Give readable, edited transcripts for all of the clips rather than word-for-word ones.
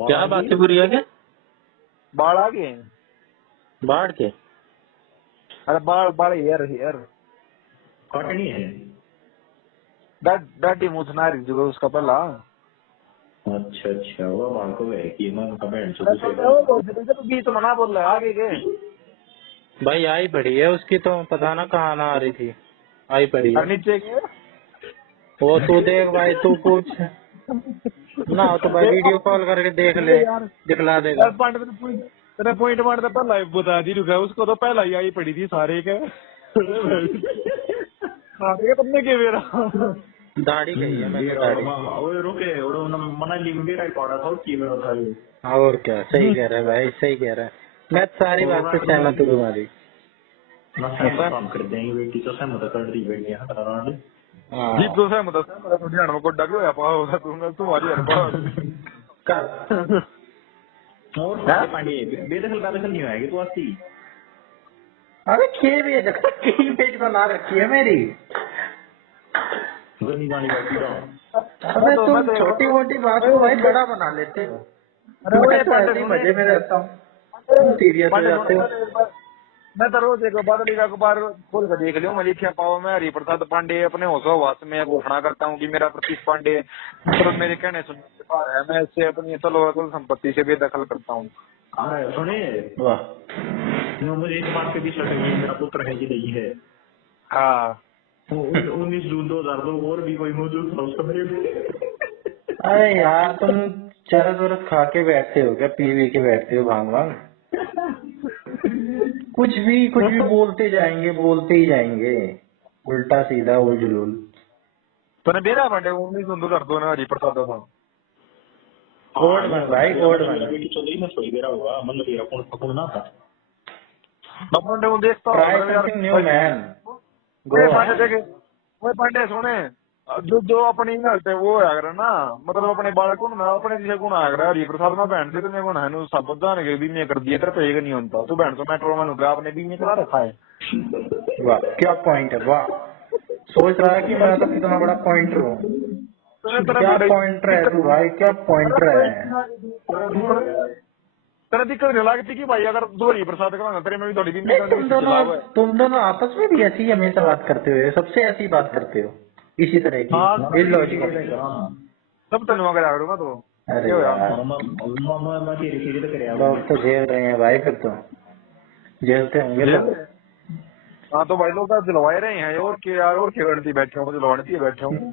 क्या बात है बुरी है क्या? बाढ़ आ गए? बाढ़ के? अरे बाढ़ बाढ़ यार यार कटनी है। डाडी मुझना रही जो उसका पहला। अच्छा वो बाल को है कि मैं कमेंट से गीत मना बोल रहा है आगे के। भाई आई पड़ी है उसकी तो पता ना कहाँ ना आ रही थी, आई पड़ी है। नीचे के वो तू देख भाई, तू पूछ ना हो तो भाई वीडियो कॉल करके देख ले, दिखला देगा। यार पॉइंट तेरे पॉइंट मार पहला ही बता दी रुका, उसको तो पहला ही आई पड़ी थी सारे के। सारे तुमने के मेरा दाढ़ी गई है मेरी दाढ़ी। ओए रुके ओड़ो मनाली में मेरा पड़ा था कि मेरा था। और क्या, सही कह रहा है भाई, सही कह रहा है। मैं सारी बात से सहमत हूँ तुम्हारी। काम कर देंगे बेटी तो सहमत कर दी बेटी जी तो सहमत है तो ध्यान में कोड्डा क्यों है पाओ तुम्हारी और पांडे बेदखल का दखल नहीं आएगी तो आती। अरे की पेज बना रखी है मेरी। गनी गानी बैठी रहो। अबे तुम छोटी मोटी बात को भाई बड़ा बना लेते हो। मैं तो ऐसे ही मजे में रहता हूँ, सीरियस हो जाते हो। मैं तो रोज एक बादली का अखबार खोल कर देख लियो। मैं लिखा पाओ मैं हरिप्रसाद पांडे अपने होशोवास में घोषणा करता हूँ कि मेरा प्रतीश पांडे मतलब मेरे कहने सुनने के बाद है, मैं इससे अपनी कुल संपत्ति से बेदखल करता हूँ। सुनिए वाह, मुझे इस बात पे भी शक है मेरा पुत्र है कि नहीं है। हाँ 19 जून 2002 और भी कोई मौजूद था उसका मेरे। अरे यार तुम चरस वरस खा के बैठते हो क्या, पी के बैठते हो भांग भांग? कुछ भी बोलते ही जाएंगे उल्टा सीधा उलझुल। तो मेरा पांडे 19 जून 2002 ने हरिप्रसाद था। कोड बन भाई, कोड बन। चौधरी में सोई मेरा हुआ मतलब तेरा कौन ना था। पांडे को देखता ट्राई समथिंग न्यू मैन, गो पांडे देखे वो पांडे सुने जो अपनी करते वो है ना मतलब अपने बालक ना अपने दिशा गुण आगर हरिप्रसाद में बहन से तुम्हें गुण है नु सब जान के बीमे कर दिए तेरे पेग नहीं होता तू बहन तो मेट्रो में नुका आपने बीमे करा रखा है। वाह क्या पॉइंट है, वाह। सोच रहा है कि मैं तो कितना बड़ा पॉइंटर हूँ। क्या पॉइंटर है तू भाई, क्या पॉइंटर है। तेरा दिक्कत नहीं लगती कि भाई अगर दो हरिप्रसाद का तेरे में भी थोड़ी बीमे तुम दोनों आपस में भी ऐसी हमेशा बात करते हो, सबसे ऐसी बात करते हो इसी तरह की इलॉजिकल। सब तेन वगैरह करूंगा तो अरे यार लोग तो झेल रहे हैं भाई, फिर तो झेलते होंगे लोग। हाँ तो भाई लोग दिलवाए रहे हैं और क्या यार, और क्या गणती बैठे हो दिलवाने बैठे हूँ।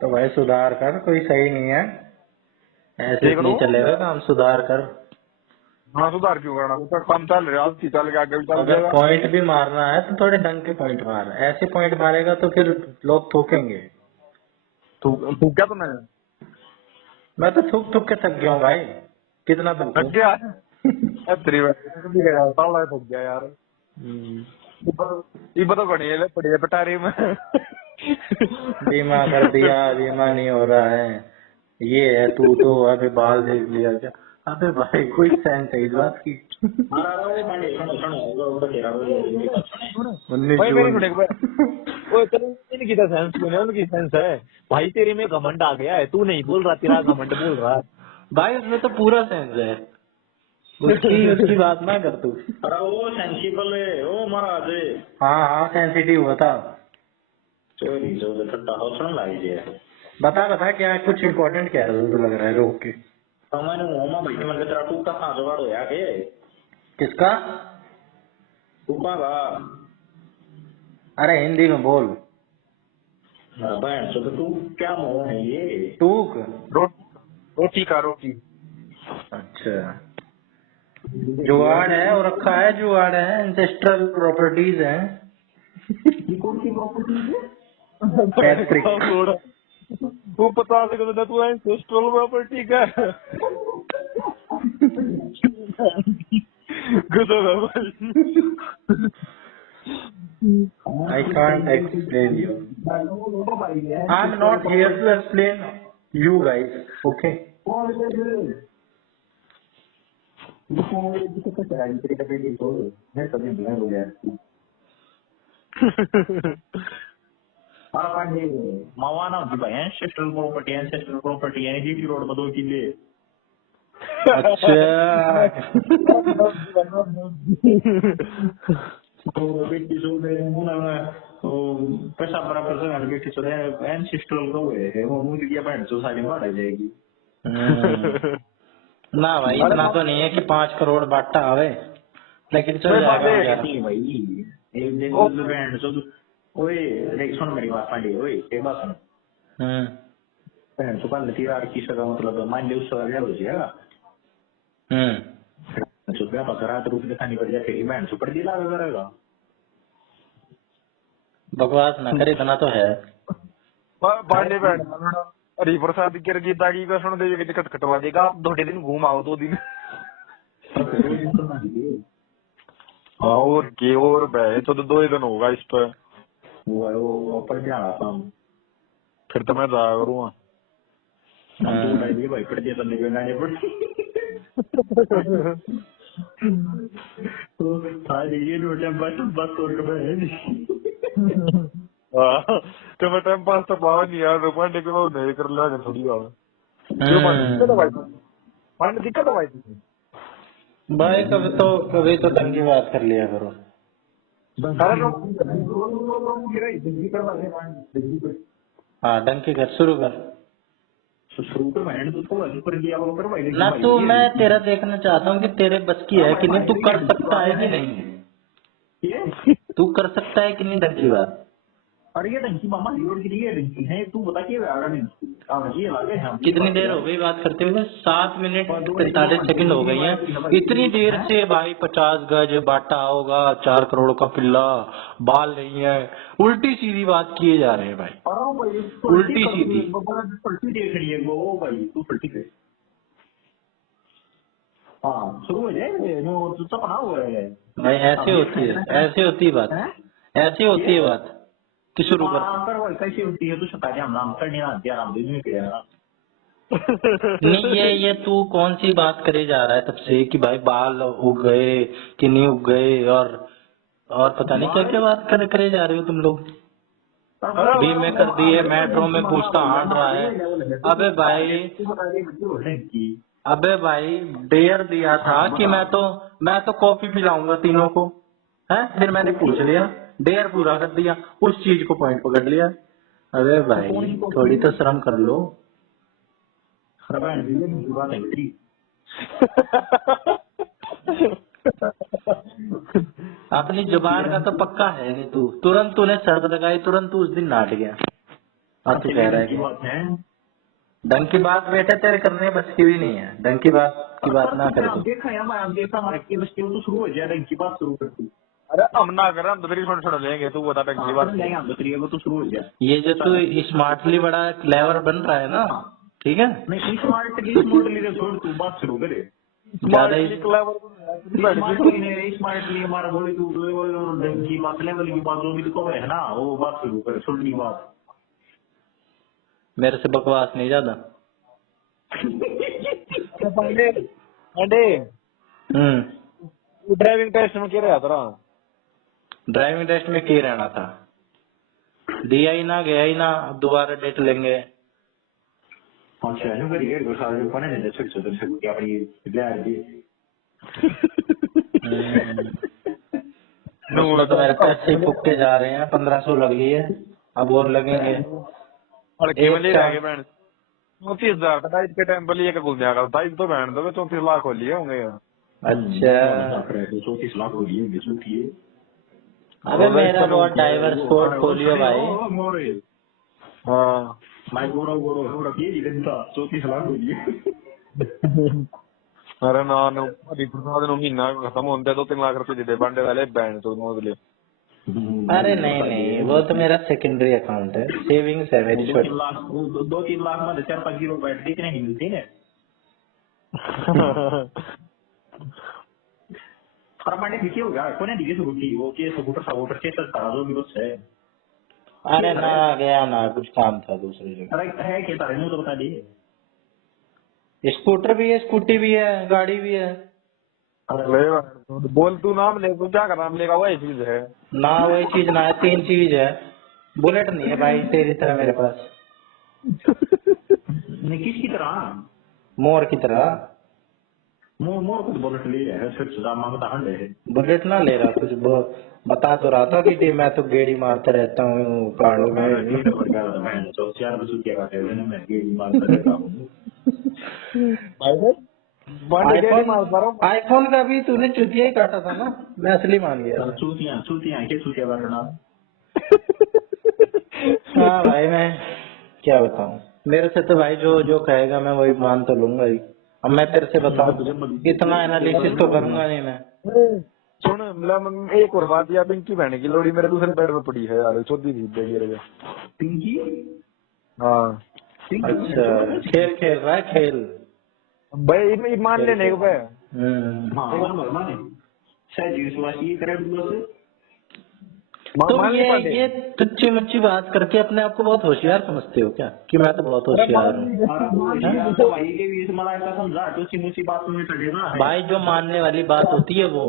तो भाई सुधार कर, कोई सही नहीं है ऐसे नहीं चलेगा काम, सुधार कर। हाँ सुधार क्यों करना, उसका काम चल रहा है चल के आगे भी चल अगर जाएगा। पॉइंट भी मारना है तो थोड़े ढंग के पॉइंट मार, ऐसे पॉइंट मारेगा तो फिर लोग थूकेंगे। तू क्या तुम्हें मैं तो थूक के थक गया हूँ भाई, कितना थक थक गया थक गया यार। ये बता बढ़िया पटारी में बीमा कर दिया, बीमा नहीं हो रहा है, ये है तू तो अभी बाल देख लिया क्या? अबे भाई कोई सेंस है इस बात की? 19 भाई मेरी जून सुने वो इनकी तो सेंस सुने, उनकी सेंस है भाई तेरे में घमंड आ गया है, तू नहीं बोल रहा तेरा घमंड बोल रहा है भाई, उसमें तो पूरा सेंस है, उसकी बात ना कर तू। अरे वो सेंसिबल है वो महाराज। हाँ सेंसिटिव हुआ था। चोरी जो ठट्टा हौसला लाई दिया। बता क्या कुछ इम्पोर्टेंट कह रहा तो लग रहा है, रोक के। तो मैंने ओमा भाई मन तेरा टूका कहाँ जुगाड़ होया के? किसका टूका का? अरे हिंदी में बोल। बहन तो तू क्या मोह है ये? टूक रोटी का रोटी। अच्छा जुगाड़ है और रखा है, जुगाड़ है, एंसेस्ट्रल प्रॉपर्टीज है। कौन सी प्रॉपर्टी है? तू पता नहीं तू एंसेस्ट्रल प्रॉपर्टी का I can't explain you. I'm not here to explain you guys, okay? मावाना होती भाई एंसेस्ट्रल प्रॉपर्टी एंसेस्ट्रल प्रॉपर्टी यानी जीटी रोड में 2 किले अच्छा तो बेटी जो है पैसा बराबर से घर बेटी जो है एंसिस्ट्रल का है वो मुझे क्या बहन जो सारी मार जाएगी। ना भाई इतना तो नहीं है कि 5 करोड़ बांटा आवे, लेकिन चल मैं जाएगा बात गुजारा। नहीं भाई एक दिन तो बहन जो ओए देख सुन मेरी बात पांडे ओए एक बात सुन बहन तो कल तेरा किस का मतलब मान ले उसका क्या हो जाएगा जो क्या पकड़ा रात रूप दिखानी पड़ जाए तेरी बहन सुपर दी लागा करेगा। बकवास ना करे, इतना तो है। पांडे बैठ हरी प्रसाद गिर गीता की का सुन दे टिकट कटवा देगा आप 2 दिन घूम आओ 2 दिन। और के और भाई तो 2 ही दिन होगा इस पर वो ऊपर जाना था फिर तो मैं जाया करूँगा। दो टाइम भाई पड़ दिया तब गाने पड़ तो सारी ये रोटियां बस और तो मैं टाइम पास तो पावा नहीं यार पांडे के वो नहीं कर लिया थोड़ी बात क्यों पांडे दिक्कत है भाई भाई कभी तो ढंग की बात कर लिया करो। हाँ ढंग की कर, शुरू कर शुरू तो मैंने तो ऊपर दिया ऊपर भाई ना। तू मैं तेरा देखना चाहता हूँ कि तेरे बस की है कि नहीं, तू कर सकता है कि नहीं, तू कर सकता है कि नहीं ढंग की बात। अरे ये टंकी मामा लीवर की है टंकी है तू बता के ये लगे हम कितनी देर हो गई बात करते हुए? 7 मिनट 45 सेकंड हो गई हैं। इतनी देर से भाई 50 गज बाटा होगा, 4 करोड़ का किला, बाल नहीं है, उल्टी सीधी बात किए जा रहे हैं भाई, उल्टी सीधी। पलटी देख रही है वो भाई तू पलटी पे हाँ शुरू हो जाए जो तो बना हुआ है भाई ऐसे होती है, ऐसे होती है बात, ऐसे होती है बात कि शुरू कर। भाई कैसे होती है तू सता हम नाम करने ना दिया नाम दे के नहीं ये तू कौन सी बात करे जा रहा है तब से कि भाई बाल उग गए कि नहीं उग गए, और पता नहीं क्या क्या बात करे जा रहे हो तुम लोग। बीम में कर दिए, मेट्रो में पूछता हांड रहा है। अबे भाई डेयर दिया था कि मैं तो कॉफी पिलाऊंगा तीनों को, है? फिर मैंने पूछ लिया, डेयर पूरा कर दिया, उस चीज को पॉइंट पकड़ लिया। अबे भाई थोड़ी तो शर्म कर लो। अपनी जुबान का तो पक्का है नहीं तू, तुरंत तूने शर्त लगाई, तुरंत तू उस दिन नाट गया और तू कह रहा है कि ढंग की बात बेटे तेरे करने बस की भी नहीं है, ढंग की बात ना करे। देखा तो शुरू हो जाए ढंग की बात शुरू कर तू अरे हम ना कर हम तो तेरी छोड़ लेंगे तू बता ढंग की बात लेंगे हम तो तो शुरू हो जाए। ये जो तू स्मार्टली बड़ा क्लेवर बन रहा है ना, ठीक है? नहीं स्मार्टली छोड़ तू बात शुरू करे ज्यादा ही स्मार्टली हमारा बोले तू ढंग की बात लेवल की बात जो भी तो है ना वो बात शुरू करे छोटी बात मेरे से बकवास नहीं ज्यादा। ड्राइविंग टेस्ट में क्या रहा तेरा? ड्राइविंग टेस्ट में क्या रहना था, दिया ही ना गया ही ना, अब दोबारा डेट लेंगे। उसमें तो मेरे पैसे फूकते जा रहे हैं, 1500 लग लिए, अब और लगेंगे। हल्के में ले जाएंगे बहन 34,000 डाइट के टाइम पर लिए का गुल जाएगा डाइट तो बहन दो 34 लाख हो लिए होंगे यार। अच्छा 34 लाख हो लिए अबे मेरा बहुत डाइवर्स पोर्टफोलियो भाई। हाँ मैं गोरो 34 लाख हो लिए अरे ना हरी प्रसाद नु महीना खत्म होते 2-3 लाख रुपए दे बांडे वाले बहन तो मोदले। अरे नहीं वो तो मेरा सेकेंडरी अकाउंट है, सेविंग्स है मेरी छोटी। 2-3 लाख में 4-5 किलो बैठ देखने नहीं मिलती है पांडे दिखे हो गया कोने दिखे सुगुटी वो के सपोर्टर के साथ जो भी कुछ है। अरे ना गया ना, कुछ काम था दूसरी जगह। अरे है क्या तारे मुझे तो बता दिए। स्कूटर भी है, स्कूटी भी है, गाड़ी भी है। बोल तू नाम ले तू क्या कर नाम लेगा वही चीज है ना, वही चीज ना है, 3 चीज है। बुलेट नहीं है भाई तेरी तरह मेरे पास। किसकी तरह मोर की तरह। मोर कुछ बुलेट ले है फिर सुधा मांगता हंडे है। बुलेट ना ले रहा कुछ बता तो रहा था कि मैं तो गेड़ी मारता रहता हूँ पहाड़ों हमारा में। ठीक है बढ़ गया मैं तो 4 बजे क्या कहते हैं मैं गेड़ी मारता रहता हूँ। भाई साहब पांडे गेड़ी आईफोन मार पा रहा हूँ। आईफोन का भी तूने चुतिया ही काटा था ना, मैं असली मान गया था। चूतियां के चूतिया करना। हाँ भाई मैं क्या बताऊँ, मेरे से तो भाई जो जो कहेगा मैं वही मान तो लूंगा ही। अब मैं तेरे से बताऊँ इतना एनालिसिस तो करूंगा नहीं मैं। सुन मतलब एक और बात यार, पिंकी बहन की लोड़ी मेरे दूसरे बेड में पड़ी है यार, चौथी थी मेरे में। पिंकी हाँ अच्छा खेल खेल रहा है खेल। भाई ये मान लेने को भाई। हाँ माने शायद विश्वास ये करे बस। तुम मान ले पांडे। ये तुच्छी मुच्छी बात करके अपने आप को बहुत होशियार समझते हो क्या, कि मैं तो बहुत अरे होशियार मान हूँ। लीजिए तो भाई के बीच मला ऐसा समझा तो मुसी बात में चढ़ेगा भाई जो मानने वाली बात होती है वो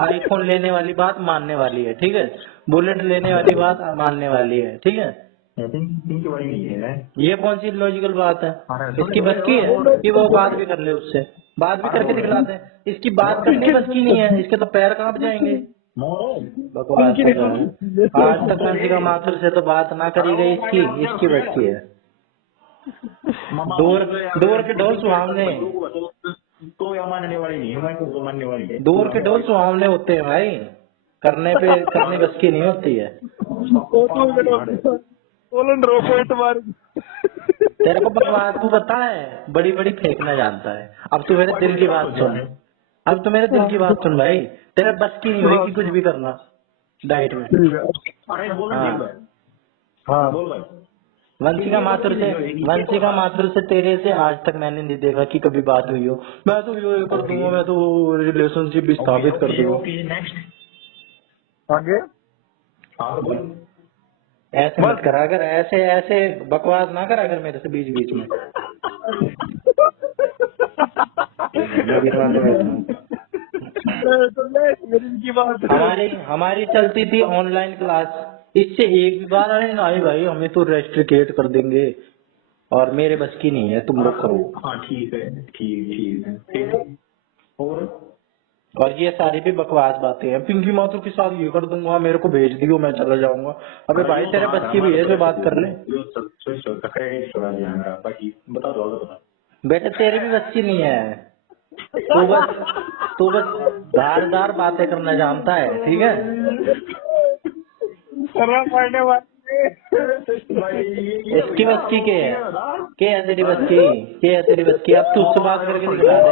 आईफोन लेने वाली बात मानने वाली है, ठीक है। बुलेट लेने वाली बात मानने वाली है, ठीक है। पिंकी वाली नहीं है। ये कौन सी लॉजिकल बात है? अरे इसकी बस की है कि वो बात भी कर ले, उससे बात भी करके दिखला दे। इसकी बात करनी बस की नहीं है, इसके तो पैर कांप जाएंगे। बकवास कर रहा है। आज तक वंशिका माथुर से तो बात ना करी गई इसकी बस की है। दूर दूर के ढोल सुहावने, तो या मानने वाली नहीं है, मैं को मानने वाली है। दूर के ढोल सुहावने होते हैं भाई, करने बस की नहीं होती है। सोलन रोकेट मार। तेरे को बकवास तू पता है, बड़ी बड़ी फेंकना जानता है। अब तू मेरे दिल की बात सुन, अब तू मेरे दिल की बात सुन भाई, तेरे बस की नहीं होगी कुछ भी करना डाइट में। अरे बोल हाँ बोल भाई। वंशिका माथुर से तेरे से आज तक मैंने नहीं देखा कि कभी बात हुई हो। मैं तो ये कर दूंगा, मैं तो रिलेशनशिप स्थापित कर दूंगा। नेक्स्ट आगे ऐसे मत करा, अगर ऐसे ऐसे बकवास ना करा अगर मेरे से बीच बीच में। मेरी बात है। हमारी चलती थी ऑनलाइन क्लास, इससे एक भी बार अरे नहीं भाई हमें तो रेस्ट्रिकेट कर देंगे, और मेरे बस की नहीं है, तुम लोग करो। हाँ ठीक है ठीक है फिर और ये सारी भी बकवास बातें हैं। पिंकी माथुर के साथ ये कर दूंगा, मेरे को भेज दियो मैं चला जाऊंगा। अबे भाई तेरे बस की भी है जो बात कर ले। बता दो बता। बेटे तेरी भी बस की नहीं है, तू बस धारदार बातें करना जानता है, ठीक है। इसकी बस की के है तेरी बस की, के है तेरी बस की। अब तू उससे बात करके दिखला दे।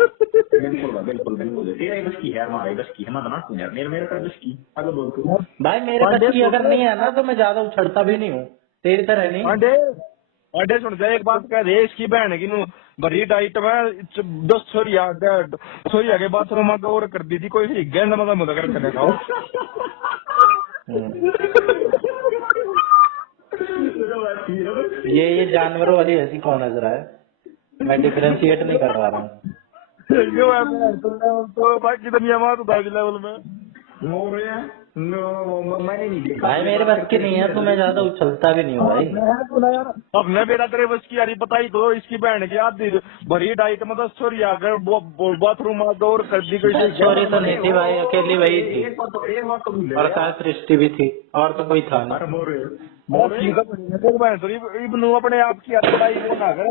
बिल्कुल तेरे बस की है, हमारे बस की है, मत ना यार मेरे पर बस की अगर बोल तू भाई मेरे बस की अगर नहीं है ना तो मैं ज्यादा उछड़ता भी नहीं हूँ, तेरी तरह नहीं। अडे सुन जा एक बात कह दे, इसकी बहन की नु बड़ी डाइट में 10 सोरिया के बाथरूम में गौर कर दी थी, कोई गेंद मजा मुझे कर चले खाओ। ये जानवरों वाली हंसी कौन हंस रहा है? मैं डिफरेंशिएट नहीं कर पा रहा हूँ। तो बाकी दुनिया में तो दादी लेवल में मैंने नहीं देखा भाई मेरे बस की नहीं है तो मैं ज्यादा उछलता भी नहीं हूँ भाई। अब मैं मेरा तेरे बस की यारी बताई तो, इसकी बहन की आदि भरी डाइट में 10 सोरिया अगर बाथरूम में गौर कर दी गई। सॉरी तो नहीं थी भाई, अकेली वही थी, और साथ सृष्टि भी थी, और तो कोई था नहीं। अपने आप की लड़ाई वो ना कर।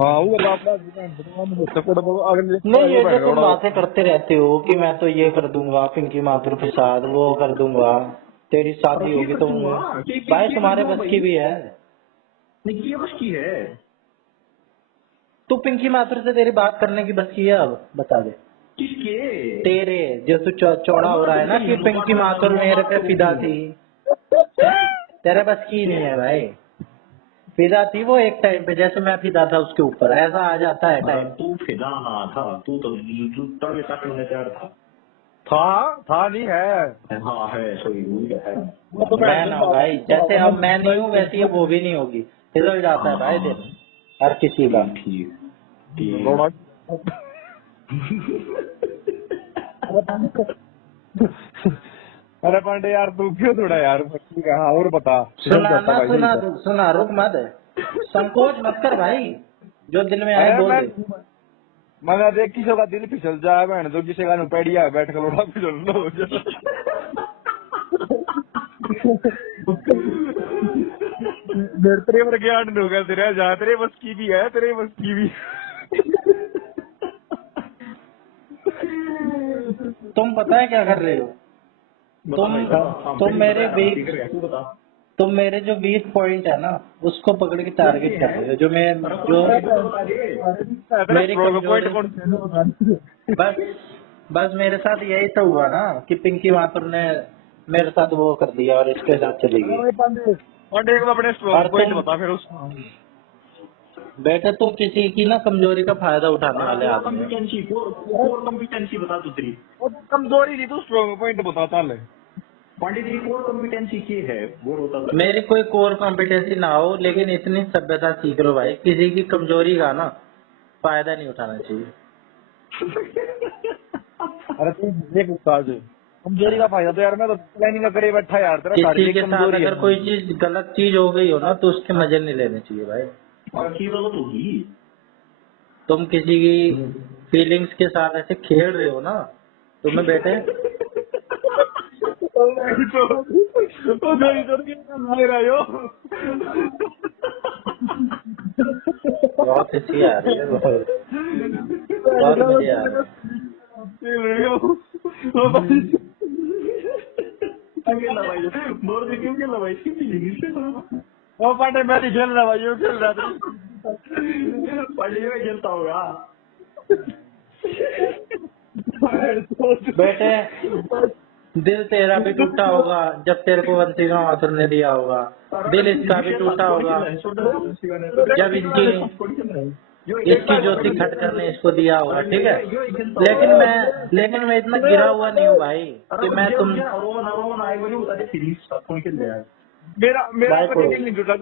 हाँ वो नहीं ये जो तुम बातें करते रहते हो कि मैं तो ये कर दूंगा पिंकी माथुर के साथ, वो कर दूंगा, तेरी शादी होगी तो भाई तुम्हारे बस की भी है। बस की है तू पिंकी माथुर से तेरी बात करने की बस की है, अब बता दे। किसके तेरे जो तू चौड़ा हो रहा है ना कि पिंकी माथुर मेरे पे फिदा थी, तेरे बस की नहीं है भाई। फिदा थी वो एक टाइम पे, जैसे मैं फिदा था उसके ऊपर, ऐसा आ जाता है टाइम। तू फिदा था, तू तो तड़के काटने तैयार था नहीं है। हाँ है सही है। मैं ना भाई, जैसे अब मैं नहीं हूँ वैसे वो भी नहीं होगी, फिसल जाता है भाई दिन हर किसी का। अरे पांडे यार तू क्यों थोड़ा यार ठीक है हाँ और बता सुना रुक मत, संकोच मत कर भाई, जो दिल में आए अरे बोल मैं दे। मगर देख किसी का दिल फिसल जाए बहन तो किसी का पैड़िया बैठ कर लोड़ा फिसल लो मेरे तेरे पर ज्ञान होगा तेरा जा तेरे बस की भी है तेरे बस की भी तुम पता है क्या कर रहे हो, तुम मेरे तुम मेरे जो वीक पॉइंट है ना उसको पकड़ के टारगेट कर रहे हो, जो मैं जो मेरी कमजोरी। बस बस मेरे साथ यही तो हुआ ना कि पिंकी माथुर ने मेरे साथ वो कर दिया और इसके साथ चली गई। पांडे एक अपने और स्ट्रॉन्ग पॉइंट तुम बता फिर उस बेटे तुम किसी की ना कमजोरी का फायदा उठाने वाले आदमी हो। कॉम्पिटेंसी बता तू तेरी। कमजोरी नहीं तू स्ट्रॉन्ग पॉइंट बता चल पांडे तेरी कोर कॉम्पिटेंसी की है वो होता था। मेरी कोई कोर कॉम्पिटेंसी ना हो, लेकिन इतनी सभ्यता सीख लो भाई, किसी की कमजोरी का ना फायदा नहीं उठाना चाहिए। अरे तू देख उस्ताद कमजोरी का फायदा तो यार मैं तो प्लानिंग करे बैठा यार तेरा किसी शारीरिक के साथ कमजोरी अगर है कोई चीज गलत चीज हो गई हो ना तो उसके मजे नहीं लेने चाहिए भाई। और की गलत होगी। तुम किसी की फीलिंग्स के साथ ऐसे खेल रहे हो ना, तुम्हें बेटे बहुत हंसी आ रही है, बहुत मजे आ रहे हैं। खेलना भाई बोर क्यों खेलना भाई इसकी फीलिंग वो पांडे मैं नहीं खेल रहा भाई वो खेल रहा था पांडे में खेलता होगा। बेटे दिल तेरा भी टूटा होगा जब तेरे को वंशिका माथुर ने दिया होगा, दिल इसका भी टूटा होगा जब इसकी ज्योति खटकर ने इसको दिया होगा, ठीक है। लेकिन मैं इतना गिरा हुआ नहीं हूँ भाई कि मैं तुम मेरा मेरा भाई कभी दिल नहीं टूटा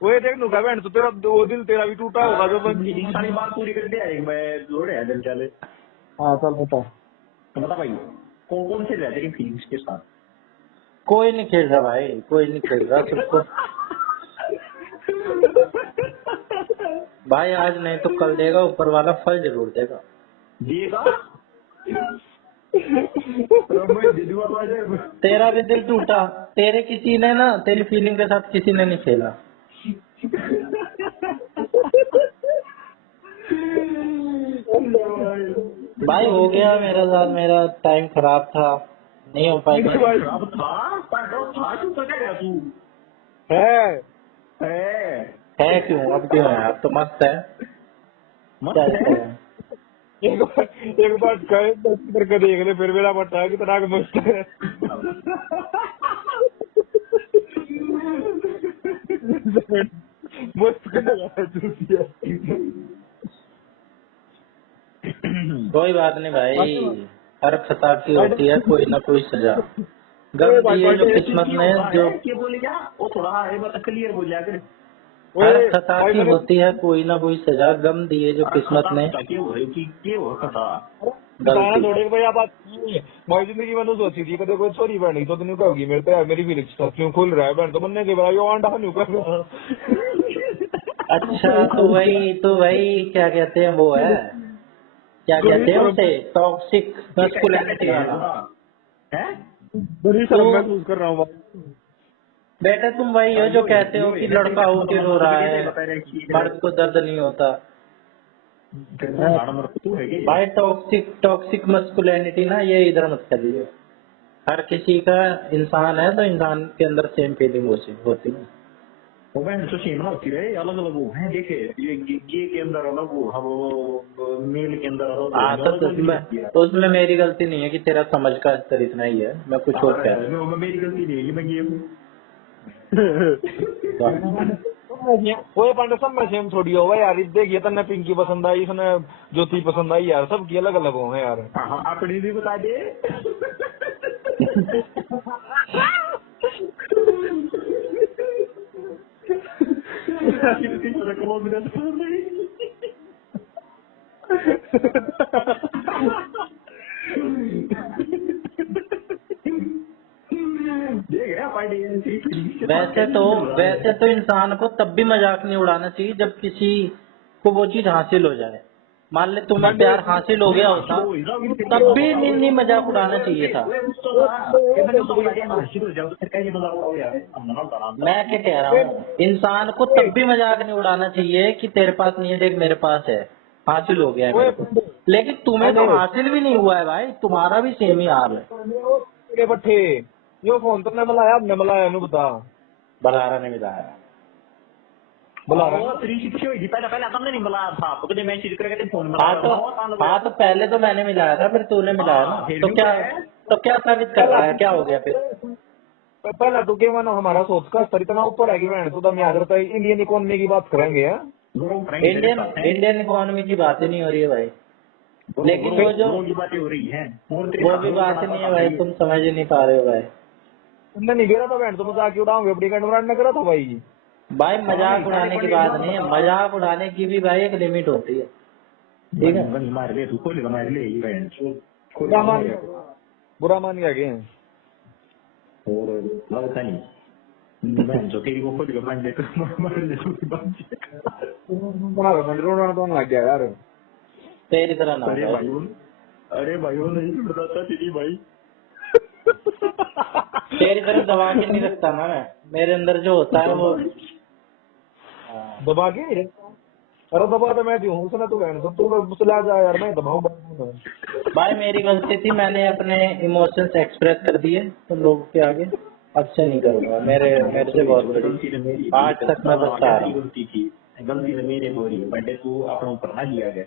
वो देख लूंगा बहन तो तेरा वो दिल तेरा भी टूटा होगा जो सारी बात पूरी कर दिया एक मैं जोड़े है दिल चले। हाँ चल बता तो बता भाई कौन कौन से रहते हैं फीलिंग्स के साथ। कोई नहीं खेल रहा भाई, कोई नहीं खेल रहा सबको। भाई आज नहीं तो कल देगा ऊपर वाला, फल जरूर देगा। तेरा भी दिल टूटा, तेरे किसी ने ना तेरी फीलिंग के साथ किसी ने नहीं खेला। भाई हो गया मेरा साथ, मेरा टाइम खराब था, नहीं हो पाएगा। है क्यों, अब क्यों है, अब तो मस्त है। क्या है? एक बार कहे करके देख ले फिर मेरा पता है कि तेरा मस्त है मस्त कोई बात नहीं भाई, हर खता की होती है कोई ना कोई सजा। गलती है जो किस्मत ने जो वो थोड़ा क्लियर बोल जाकर हर खता की होती है कोई ना कोई सजा, गम दिए जो किस्मत ने गलती। थोड़े भाई आप भाई जिंदगी में तो सोची थी कभी कोई चोरी बनी तो नहीं कहोगी मेरे पे मेरी फीलिंग्स तो क्यों खुल रहा है बहन तो बनने के बाद अंडा नहीं कर अच्छा तो वही क्या कहते हैं वो है, क्या कहते हैं उसे, टॉक्सिक मस्कुलिनिटी वाला। बड़ी शर्म महसूस कर रहा हूँ बेटा तुम वही हो जो कहते हो कि लड़का हो के रो रहा है, मर्द को दर्द नहीं होता। भाई टॉक्सिक मस्कुलिनिटी ना ये इधर मत करिए। हर किसी का इंसान है तो इंसान के अंदर सेम फीलिंग होती है। वो बहन तो सेम होती रहे अलग अलग वो है देखे ये गे के अंदर अलग वो मेल के अंदर अलग। तो उसमें मेरी गलती नहीं है कि तेरा समझ का स्तर इतना ही है, मैं कुछ और कह रहा हूँ। मेरी गलती नहीं है मैं गे हूँ। वो पांडे सब में सेम थोड़ी होगा यार। देखिए तन्ने पिंकी पसंद आई, इसने ज्योति पसंद आई यार, सबकी अलग अलग हो यार। अपनी भी बता दे वैसे तो इंसान को तब भी मजाक नहीं उड़ाना चाहिए जब किसी को वो चीज हासिल हो जाए। मान ले तुम्हें प्यार हासिल हो गया होता तब भी नहीं मजाक उड़ाना चाहिए था। मैं क्या कह रहा हूँ, इंसान को तब भी मजाक नहीं उड़ाना चाहिए कि तेरे पास नहीं है, देख मेरे पास है, हासिल हो गया है मेरे को। लेकिन तुम्हें तो हासिल भी नहीं हुआ है भाई, तुम्हारा भी सेम ही हाल है। पट्ठे यो फोन तुमने मिलाया, हमने मिलाया, इन्हें बता। बलारा ने मिलाया। हाँ तो पहले तो मैंने मिलाया था, फिर तूने मिलाया ना, तो क्या साबित कर रहा है, क्या हो गया फिर? पहला तो क्या मानो हमारा सोच का स्तर इतना ऊपर है कि मैं तो दम याद रहता है। इंडियन इकोनॉमी की बात करेंगे हैं? इंडियन इकोनॉमी की बात ही नहीं हो रही है भाई। लेकिन वो भी बात नहीं है भाई, तुम समझ ही नहीं पा रहे हो भाई। तुमने नहीं गिरा था बहन, तो मजाक उड़ाऊंगे अपनी कंडोरान ने करा था भाई। भाई मजाक उड़ाने की बात नहीं है, मजाक उड़ाने की भी भाई एक लिमिट होती है, ठीक है? बुरा मान गया क्या? और लगता नहीं जो तेरी को खोल के मान ले तो तुम्हारा कंडोरान तो लग गया यार तेरी तरह ना। अरे भाई वो नहीं छुड़ता था तेरी भाई। तेरी तरह दबा के नहीं रखता ना मैं, मेरे अंदर जो होता है वो दबा के नहीं रखता। अरे दबा तो मैं भी हूँ, सुना तू बहन तो तू मुझसे जा यार, मैं दबाऊं भाई। मेरी गलती थी, मैंने अपने इमोशंस एक्सप्रेस कर दिए तुम लोगों के आगे, अब से नहीं करूंगा। मेरे से बहुत बड़ी, आज तक मैं बता रहा हूँ। गलती से मेरे हो रही है, बर्थडे तू अपने ऊपर ना लिया गया।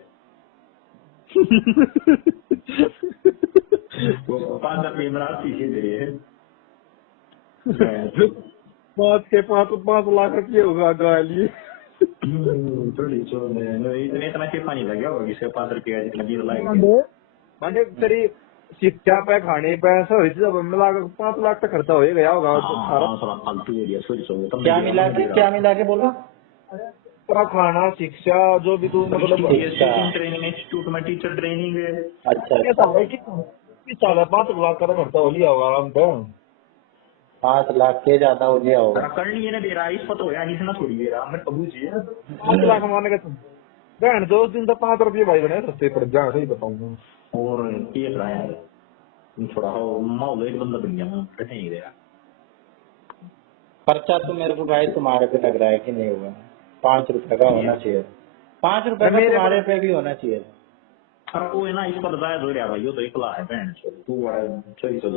वो 5 रुपये इमरान सीखे दे रहे हैं। 5 लाख रुपये होगा गाली। इतना के पानी लगा होगा किसी 5 रुपया जितना भी लगा तेरी शिक्षा पे खाने पे सब मिला 5 लाख का खर्चा हो गया होगा। फालतू एरिया क्या मिला के बोला? तेरा खाना, शिक्षा, जो भी तू मतलब ट्रेनिंग इंस्टीट्यूट में टीचर ट्रेनिंग है। अच्छा 5 लाख का खर्चा हो लिया होगा आराम से। 5 लाख के ज्यादा हो गया होगा। कर लिए ना दे रहा इस पता होया नहीं ना थोड़ी दे रहा मैं कबूल जी 5 लाख मारने का बहन 2 दिन तक 5 रुपये भाई बने सस्ते पड़ जा, सही बताऊंगा। और ये रहा है थोड़ा हो माहौल एक बंदा बन गया मैं नहीं दे रहा। खर्चा तो मेरे को भाई तुम्हारे पे लग रहा है कि नहीं होगा। 5 रुपए का होना चाहिए, 5 रुपए का तुम्हारे पे भी होना चाहिए। अरे वो है ना इस पर जायद हो रहा भाई, ये तो एकला है बहन तू बड़ा सही तो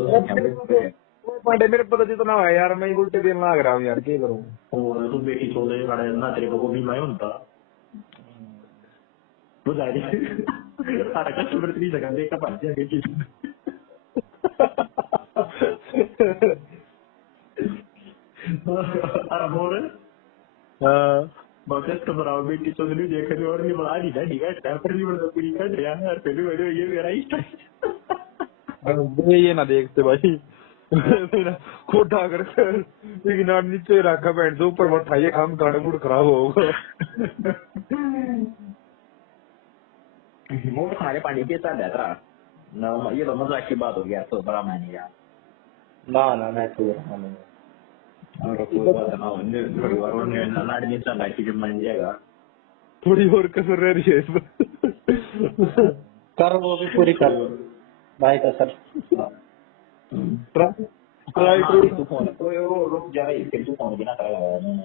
पांडे मेरे पता जितना है यार, मैं उल्टे दिन लग रहा हूँ यार, क्या करूँ? और तू बेटी छोड़ दे बड़े ना तेरे को भी मैं होता बुझा दे सारा कस्टमर तेरी जगह देखा पड़ जाएगा अरे बोल कस्टमर आओ बेटी छोड़ नहीं देख रहे और नहीं बड़ा नहीं है ठीक है टैपर नहीं बड़ा पूरी कर रहा है यार पहले वीडियो ये मेरा ही ये ना देखते भाई खोटा करके लेकिन नीचे रखा बैठ दो ऊपर मत खाइए, काम काटा मूड खराब होगा। मोट खाने पानी के साथ रहता ना, ये तो मजाक की बात हो गया तो बड़ा मैंने यार ना मैं तो मान जाएगा थोड़ी और कसर रह रही है कर, वो भी पूरी कर भाई कसर। तू फोन रुक जा रही है, तू फोन बिना करेगा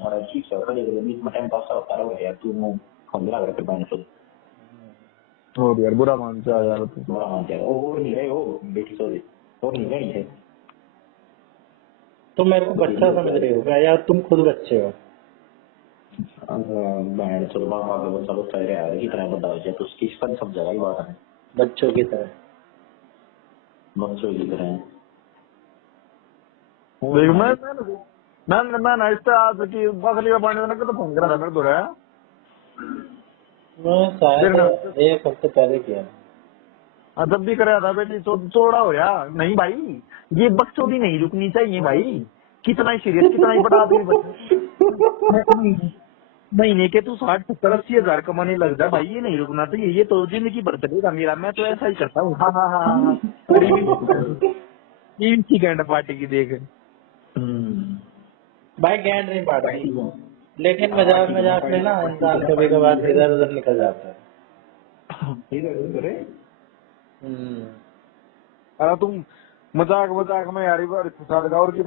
और ठीक से कर लेगा बीच में टाइम पास होता रहा यार, तू फोन बिना करके बैठ सो हो यार बुरा मान जा यार, बुरा मान जा और नहीं है वो बेटी सो दे और नहीं है। तुम मेरे को बच्चा समझ रहे हो क्या यार? तुम खुद बच्चे हो। बहन चलो बाबा का बच्चा बच्चा रहा इतना बड़ा हो जाए तो उसकी फन समझेगा ही बात है, बच्चों की तरह देख मैं ना इससे आज की असली में पानी देने का तो फोन करा था मेरे दो रहा शायद 1 हफ्ते पहले किया। जब भी कराया था बेटी चौड़ा हो यार। नहीं भाई ये बकचोदी नहीं रुकनी चाहिए भाई, कितना ही सीरियस कितना ही बड़ा आदमी महीने के तू 60-70-80 हजार कमाने लग जा भाई, ये नहीं रुकना चाहिए, ये तो जिंदगी भर चलेगा मेरा। मैं तो ऐसा ही करता हूँ। हाँ सेकंड पार्टी की देख भाई गैंड नहीं पाड़ती, लेकिन मजाक मजाक में ना इंसान कभी कभार इधर उधर निकल जाता है। इधर उधर है। अरे तुम मजाक मजाक में यार बार प्रसाद का और की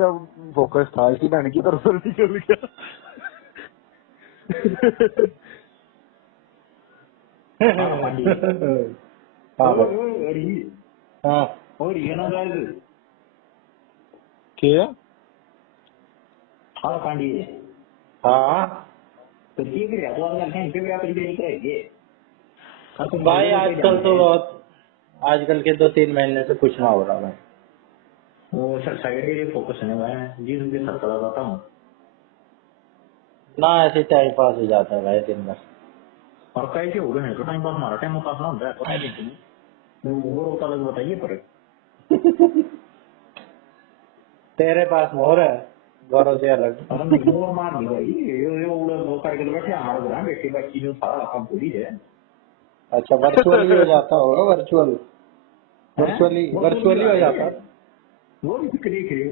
फोकस था इसी बहन की तरफ से निकल गया। हाँ और ये ना गाइस क्या हाँ पांडी हाँ तो ये भी तो आप हैं फिर आप इधर ही करेंगे भाई आजकल तो बहुत, आजकल के 2-3 महीने से कुछ ना हो रहा भाई। वो सर साइड के लिए फोकस है मैं जी उनके साथ चला जाता हूँ ना ऐसे टाइम पास हो जाता है भाई दिन भर। और कैसे हो गए तो टाइम पास हमारा टाइम पास ना होता है पता नहीं क्यों वो होता लग बताइए पर तेरे पास मोर है गौरव से अलग। अरे नहीं वो मार नहीं भाई ये उड़ा दो करके बैठे हमारे घर बेटी बच्ची जो सारा काम पूरी है। अच्छा वर्चुअली हो जाता होगा, वर्चुअली हो जाता वो भी देख रही हो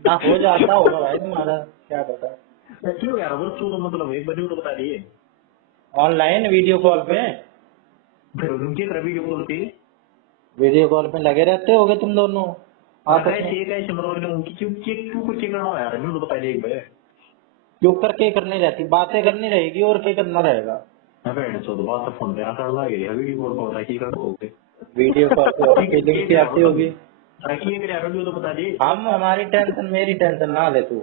ना, हो जाता होगा भाई तुम्हारा, क्या पता। क्यों यार वो तो मतलब एक बार तो बता दिए ऑनलाइन वीडियो कॉल पे, फिर उनकी वीडियो कॉल पे वीडियो कॉल पे लगे रहते होगे तुम दोनों आपस में। कैसे मतलब उनकी क्यों क्यों कुछ करना यार नहीं तो बता दिए एक बार क्यों करके करनी रहती, बातें करनी रहेगी और क्या करना रहेगा। अबे तो बात फोन पे आता है वीडियो कॉल पर की कर दोगे वीडियो कॉल पे और फीलिंग भी आती होगी। रखिए मेरे वीडियो तो बता दिए हम हमारी टेंशन मेरी टेंशन ना ले तू,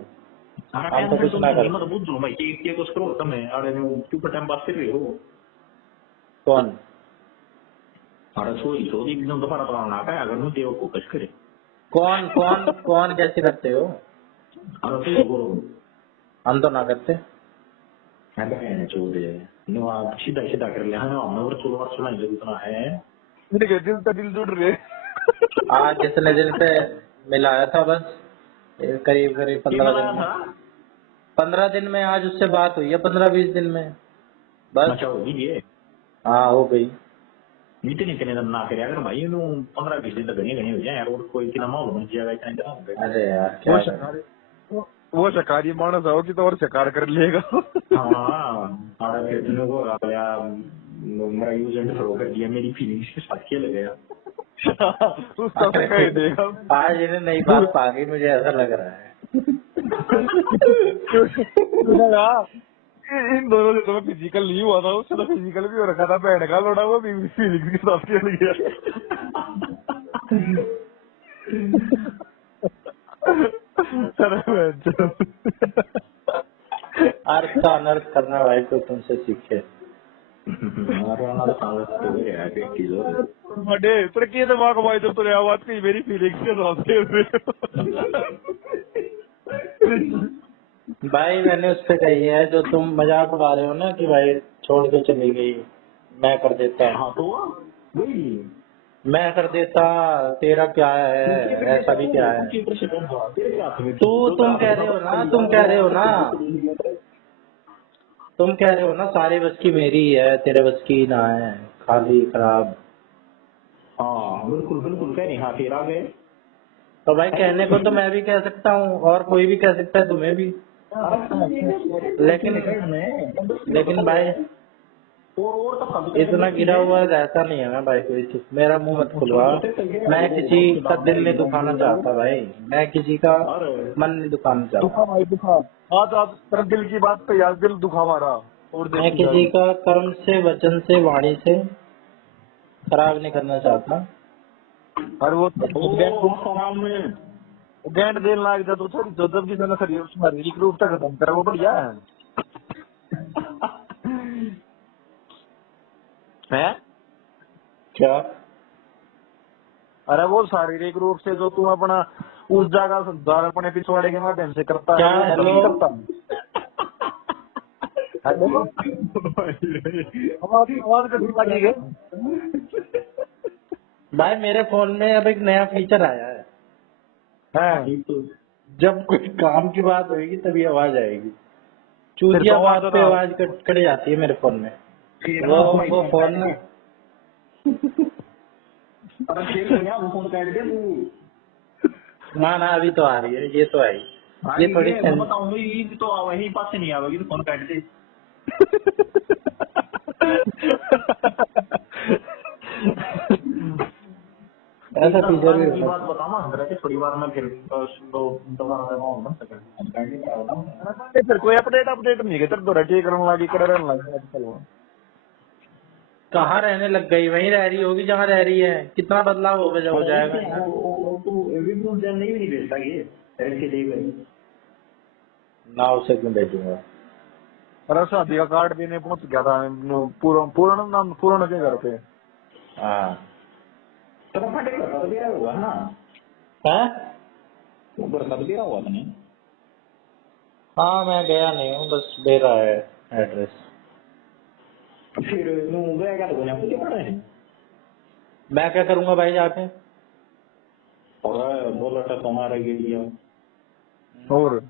हम तो कुछ ना कर। मत बुझ लो भाई के कुछ करो તમે अरे क्यों पर टाइम पास कर रहे हो कौन अरे सोई एकदम दोबारा तो ना है अगर मुझे वो फोकस करे कौन कौन कौन कैसे करते हो, अरे तो करो हम तो ना करते। अबे छोड़ दे नो आप सीधा सीधा कर ले हां हम और चलो और सुनाई जरूरत ना है मेरे दिल तो दिल जुड़ रहे। आज जितने दिन पे मिलाया था बस, करीब करीब 15 दिन में, 15 दिन में आज उससे बात हुई है, 15-20 दिन में बस। अच्छा हो गई ये हाँ हो गई। इतने कितने दिन ना करे अगर भाई नो 15-20 दिन तक घने घने हो जाए यार और कोई कितना माहौल बन जाएगा इतना अरे यार क्या वो शिकारी मानस आओ कि तो और शिकार कर लेगा। हाँ अरे फिर तुमने वो या मेरा यूज एंड थ्रो कर दिया मेरी फीलिंग्स के साथ खेल गया उसका तो कह देगा। आज इन्हें नई बात पा गई, मुझे ऐसा लग रहा है। इन दोनों से तो मैं फिजिकल नहीं हुआ था, उससे तो फिजिकल भी हो रखा था, बैठ का लोड़ा वो फीलिंग्स के साथ खेल गया। अर्थ का अनर्थ करना भाई को तुमसे सीखे। तेरे की दिमाग भाई तो तुझे आवाज की मेरी फीलिंग्स के साथ खेल रहे भाई मैंने उससे कही है जो तुम मजाक उड़ा रहे हो ना कि भाई छोड़ के चली गई, मैं कर देता, हाँ तो मैं कर देता, तेरा क्या है, ऐसा भी क्या है। तुम कह रहे हो ना, तुम कह रहे हो ना सारे बस की मेरी है, तेरे बस की ना है, खाली खराब। हाँ बिल्कुल बिल्कुल कह रही हाँ फिर आ गए तो भाई कहने को तो मैं भी कह सकता हूँ और कोई भी कह सकता है, तुम्हें भी। लेकिन भाई इतना गिरा हुआ रहता नहीं है ना भाई कोई चीज। मेरा मुंह मत खुलवा, मैं किसी का दिल नहीं दुखाना चाहता भाई, मैं किसी का मन नहीं दुखाना चाहता। भाई दुखा आज आप तेरे दिल की बात पे यार दिल दुखा मारा और मैं किसी का कर्म से, वचन से, वाणी से खराब नहीं करना चाहता। और वो गैंड देने लग जा तो थोड़ी जो जब किसी ने शरीर शारीरिक रूप से खत्म करा वो बढ़िया है क्या? अरे वो शारीरिक रूप से जो तुम अपना उस जगह संसार अपने पिछवाड़े के माध्यम से करता क्या? है हेलो आवाज कभी लगी है भाई मेरे फोन में अब एक नया फीचर आया है, जब कोई काम की बात होगी तभी आवाज आएगी। चूतिया बात पे आवाज कट जाती है मेरे फोन में। वो फोन ना ना ना अभी तो आ रही है, ये तो आई। ये थोड़ी मैं बताऊंगा ये तो वही पास से नहीं आवेगी तो फोन काट दे। ऐसा फीचर भी की होगा। बात बताऊँ अंदर के थोड़ी बार में फिर दोबारा लगाऊं बन सके फिर कोई अपडेट अपडेट नहीं है, तेरे तो रटी करने लगी कर रहने लगी आजकल वो। कहाँ रहने लग गई? वहीं रह रही होगी जहाँ रह रही है। कितना बदलाव हो जाएगा? नहीं भी नहीं भेजता ये के लिए ना उसे क्यों भेजूंगा? अरे शादी का कार्ड देने पहुंच गया था पूर्ण पूर्ण नाम पूर्ण के घर पे। हाँ तो फटे का तो दिया हुआ ना है? वो बरकत दिया हुआ था नहीं। हाँ मैं गया नहीं हूँ, बस दे रहा है एड्रेस। फिर गया क्या तो मुझे पता है। मैं क्या करूंगा भाई जाके? और बोला था तुम्हारा गिर गया और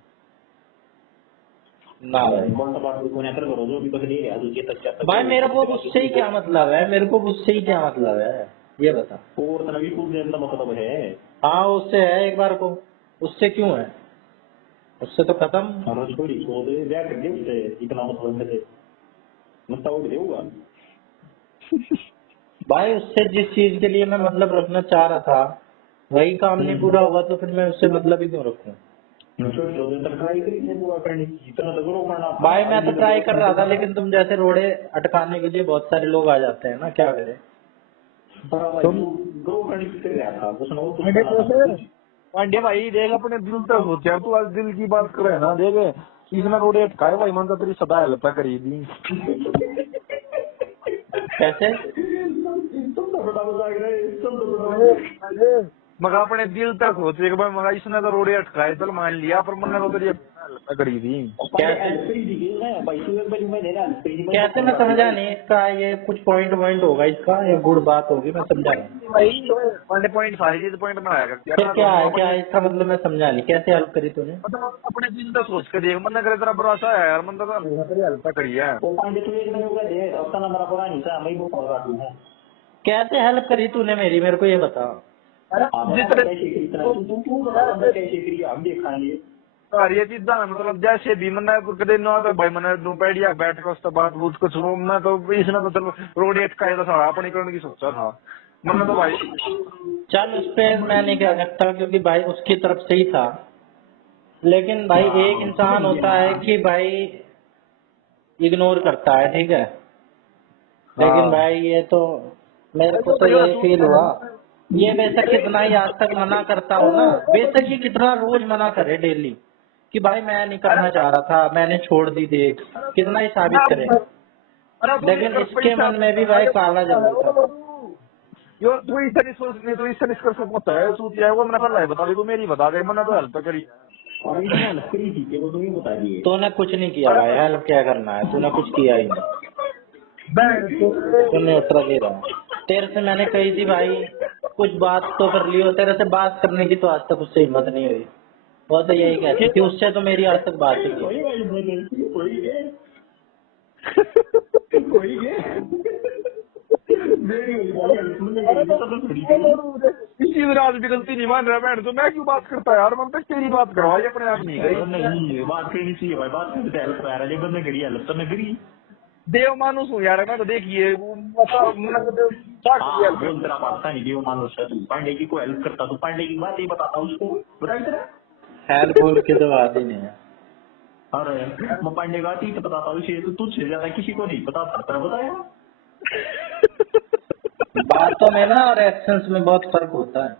ना भाई। बोलता बात को नेतर करो जो भी कुछ नहीं है दूसरे तक भाई मेरे को उससे ही क्या मतलब है? मेरे को उससे ही क्या मतलब है ये बता। और तनवी को देने का मतलब है। हाँ उससे है एक बार को, उससे क्यों है? उससे तो खत्म। और छोड़ी को दे ब्याह कर दे उससे इतना मतलब है मत उड़ देगा। भाई उससे जिस चीज के लिए मैं मतलब रखना चाह रहा था वही काम नहीं पूरा हुआ तो फिर मैं उससे मतलब ही क्यों रखूं? भाई मैं तो ट्राई कर रहा था लेकिन तुम जैसे रोड़े अटकाने के लिए बहुत सारे लोग आ जाते हैं ना, क्या करें? पांडे भाई देख अपने दिल तक सोचा तू आज दिल की बात करे ना, देख इसने रोडे अटकाए भाई मन तो तेरी सदा हेल्प करी दी। कैसे? मगर अपने दिल तक सोचे कि भाई मगर इसने तो रोडे अटकाए चल मान लिया, पर मैंने तो तेरी हेल्प करी दी। कैसे? मैं समझा नहीं इसका, ये कुछ पॉइंट वॉइंट होगा इसका, ये गुड बात होगी, मैं समझा नहीं। भाई पॉइंट सारी चीज पॉइंट में आएगा फिर क्या है, क्या है इसका मतलब? मैं समझा नहीं, कैसे हेल्प करी तूने? मतलब अपने दिल तक सोच के देख, मन करे तेरा भरोसा है यार, मन तो तेरी हेल्प करी है। कैसे हेल्प करी तूने मेरी, मेरे को ये बता। ये चीजा मतलब जैसे भी मैंने कदे ना तो भाई मैंने दोपहरिया बैठ के उसके बाद कुछ कुछ मैं तो इसने तो चलो रोड अटकाया था अपनी करने की सोचा था मैंने तो भाई। चल उस पे मैं नहीं कह सकता क्योंकि भाई उसकी तरफ से ही था, लेकिन भाई एक इंसान होता है कि भाई इग्नोर करता है, ठीक है? लेकिन भाई ये तो मेरे को तो यही फील हुआ, ये बेशक कितना ही आज तक मना करता हो ना, बेशक ये कितना रोज मना करे डेली कि भाई मैं नहीं करना चाह रहा था, मैंने छोड़ दी थी, कितना ही साबित करे, लेकिन इसके मन में भी भाई काला जमा था। यो तू इससे नहीं सोच नहीं, तू इससे निष्कर्ष पहुंचा है तू क्या है वो मैंने पहले बता दी, तू मेरी बता दे, मैंने तो हेल्प करी। तूने कुछ नहीं किया भाई, हेल्प क्या करना है, तूने कुछ किया ही नहीं, तूने उत्तर दे रहा। तेरे से मैंने कही थी भाई कुछ बात तो कर लियो, तेरे से बात करने की तो आज तक उससे हिम्मत नहीं हुई, वो तो यही कहती थी, उससे तो मेरी आज तक बात ही नहीं। इसी राज भी गलती नहीं मान रहा बहन, तो मैं क्यों बात करता यार, मैं तो तेरी बात करवाई अपने आप नहीं करी। बात करनी चाहिए भाई, बात करते हेल्प करा रहा है बंदे करी हेल्प तो मैं करी देव मानुस हूँ यार मैं तो, देखिए बोल तेरा पाता नहीं देव मानुस है तू, पांडे की को हेल्प करता तू, पांडे की बात ही बताता उसको बता तेरा हेल्प बोल के तो बात ही नहीं है। अरे मैं पांडे का आती तो बताता हूँ तो तुझसे ज्यादा किसी को नहीं पता था, बताया। बातों में ना और एक्शंस में बहुत फर्क होता है,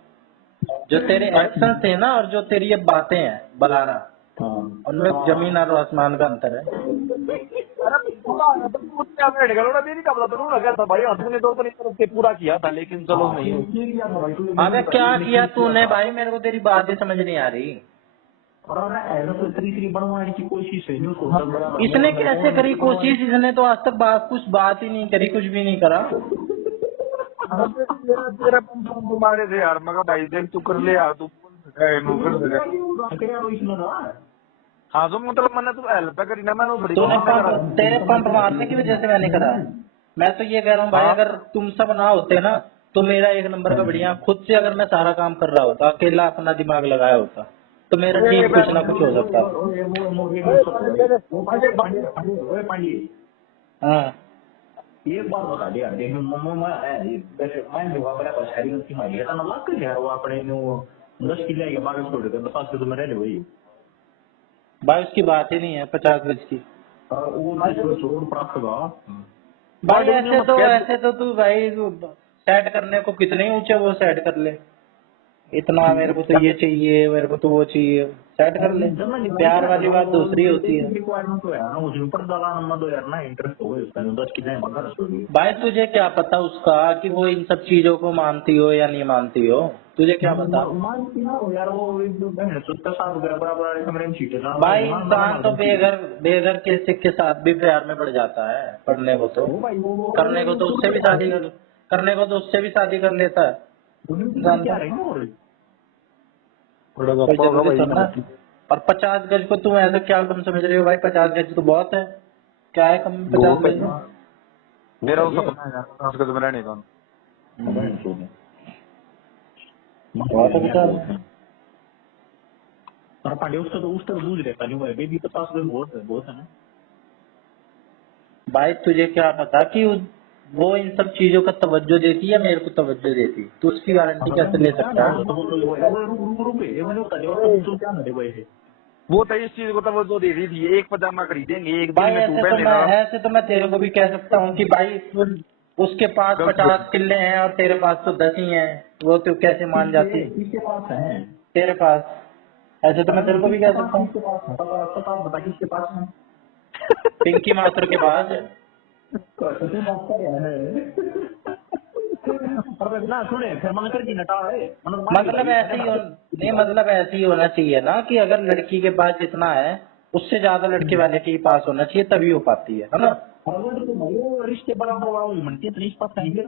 जो तेरे एक्शंस थे ना और जो तेरी ये बातें हैं बलाना, उनमें जमीन और आसमान का अंतर है। पूरा किया था लेकिन चलो नहीं। अबे क्या किया तूने भाई, मेरे को तेरी बात ही समझ नहीं आ रही। बनवाने की कोशिश है इसने कैसे करी कोशिश? इसने तो आज तक कुछ बात ही नहीं करी, कुछ भी नहीं करा। तेरा मारे थे यार, मगर भाई देख तू कर ले यार, तू हाँ जो मतलब मैंने तो हेल्प करी ना, मैंने तेरे पंप मारने की वजह से मैंने करा। मैं तो ये कह रहा हूँ भाई अगर तुम सब ना होते ना तो मेरा एक नंबर का बढ़िया, खुद से अगर मैं सारा काम कर रहा होता, अकेला अपना दिमाग लगाया होता, तो मेरा ठीक कुछ ना कुछ हो सकता। हाँ एक बार बता दे यार, देख मैं बड़ा पछाड़ी की मारी है ना लाख यार, वो अपने 10 किले के बाग छोड़ के 5 किलो में रह ले वही भाई, उसकी बात ही नहीं है 50 गज की। वो छोड़ प्राप्त होगा भाई ऐसे तो तू भाई सेट करने को कितने ऊंचे वो सेट कर ले, इतना मेरे को तो ये चाहिए, मेरे को तो वो चाहिए, सेट कर ले। प्यार वाली बात दूसरी होती है। भाई तुझे क्या पता उसका कि वो इन सब चीजों को मानती हो या नहीं मानती हो, तुझे क्या पता। भाई इंसान तो बेघर के साथ भी प्यार में पड़ जाता है, पढ़ने को तो करने को तो उससे भी शादी कर लेता है इंसान। और 50 गज को तुम ऐसा क्या कम समझ रहे हो भाई? 50 गज तो बहुत है, क्या है कम 50 गज? मेरा वो सपना है यार 50 गज में रहने का। बहुत है ना भाई तुझे क्या पता कि वो इन सब चीजों का तवज्जो देती है, मेरे को तवज्जो देती, तो उसकी गारंटी कैसे ले सकता है? वो तो इस चीज को तो वो दे रही थी, एक पजामा खरीदेंगे एक दिन भाई में तू पहनेगा। ऐसे तो मैं तेरे को भी कह सकता हूँ कि भाई उसके पास 50 किले हैं और तेरे पास तो 10 ही हैं, वो तो कैसे मान जाती है? किसके पास है? तेरे पास। ऐसे तो मैं तेरे को भी कह सकता हूँ बता किसके पास है? पिंकी माथुर के पास है। ना सुने फिर मन कर की नटा है मतलब ऐसे ही होना चाहिए ना कि अगर लड़की के पास जितना है उससे ज्यादा लड़के वाले के पास होना चाहिए, तभी हो पाती है ना? रिश्ते बराबर मनते तो पास आएंगे।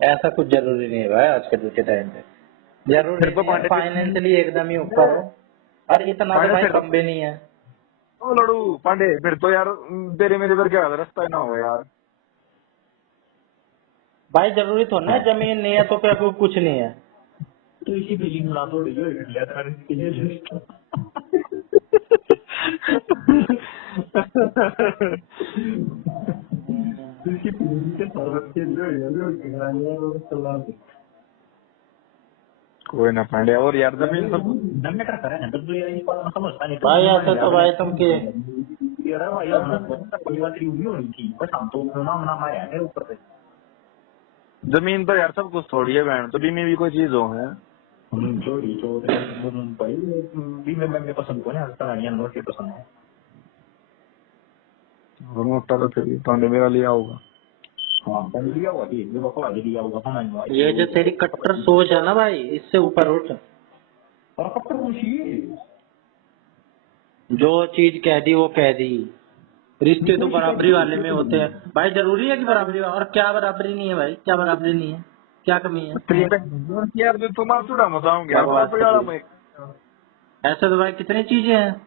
ऐसा कुछ जरूरी नहीं है भाई, आजकल के टाइम पे जरूरी नहीं फाइनेंशियली एकदम ही ऊपर हो, और इतना तो भाई कम भी नहीं है। ओ लड़ू पांडे, फिर तो यार तेरे मेरे पर क्या रास्ता ही ना हो यार। भाई जरूरी तो ना, जमीन नहीं है तो क्या कुछ नहीं है। तो इसी बिल्डिंग में थोड़ी जो इंडिया था इसके लिए इसी बिल्डिंग के सर्वत के जो कोई ना पांडे, और यार जमीन सब दंड करता है तो यार ये बात समझता नहीं भाई ऐसे तो भाई तुम के यार भाई कोई बात नहीं होनी थी, बस हम तो ना मारे हैं ऊपर से। जमीन तो यार सब कुछ थोड़ी है बहन, तो बीमे भी कोई चीज हो है। जोड़ी तो भाई बीमे में पसंद को ना तलानियां नोट पसंद है मोटा तो फिर पांडे मेरा लिया होगा। हाँ लिया हुआ थी जो बकवा लिया होगा। ये जो तेरी कट्टर सोच है ना भाई, इससे ऊपर उठ। और कट्टर खुशी जो चीज कह दी वो कह दी, रिश्ते तो बराबरी वाले में होते हैं भाई। जरूरी है कि बराबरी, और क्या बराबरी नहीं है भाई? क्या बराबरी नहीं है, क्या कमी है? यार तुम आप थोड़ा मजाओगे यार। ऐसे तो भाई कितनी चीजें हैं।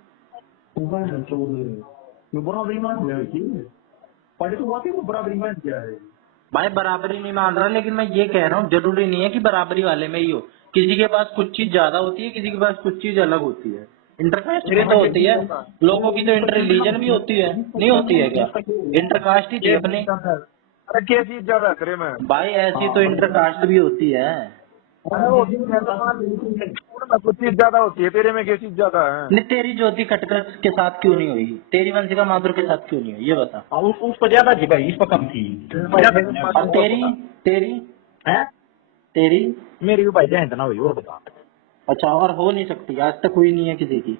बराबरी मान क्या है भाई बराबरी नहीं मान रहा, लेकिन मैं ये कह रहा हूँ जरूरी नहीं है कि बराबरी वाले में ही हो। किसी के पास कुछ चीज ज्यादा होती है, किसी के पास कुछ चीज अलग होती है। इंटरकास्ट भी तो होती है, लोगों की तो इंटर रिलीजन भी होती है, नहीं होती है क्या? इंटरकास्ट ही थी अपनी। अरे क्या चीज ज्यादा करे मैं भाई ऐसी तो इंटरकास्ट भी होती है। कुछ चीज ज्यादा होती है, तेरे में क्या चीज ज्यादा है? नहीं, तेरी ज्योति खटकर के साथ क्यों नहीं हुई? तेरी वंशिका माथुर के साथ क्यों नहीं हुई, ये बता। उस पर ज्यादा थी भाई, इस पर कम थी। और तेरी मेरी भी भाई जहन ना हुई और बता। अच्छा, और हो नहीं सकती, आज तक हुई नहीं है किसी की।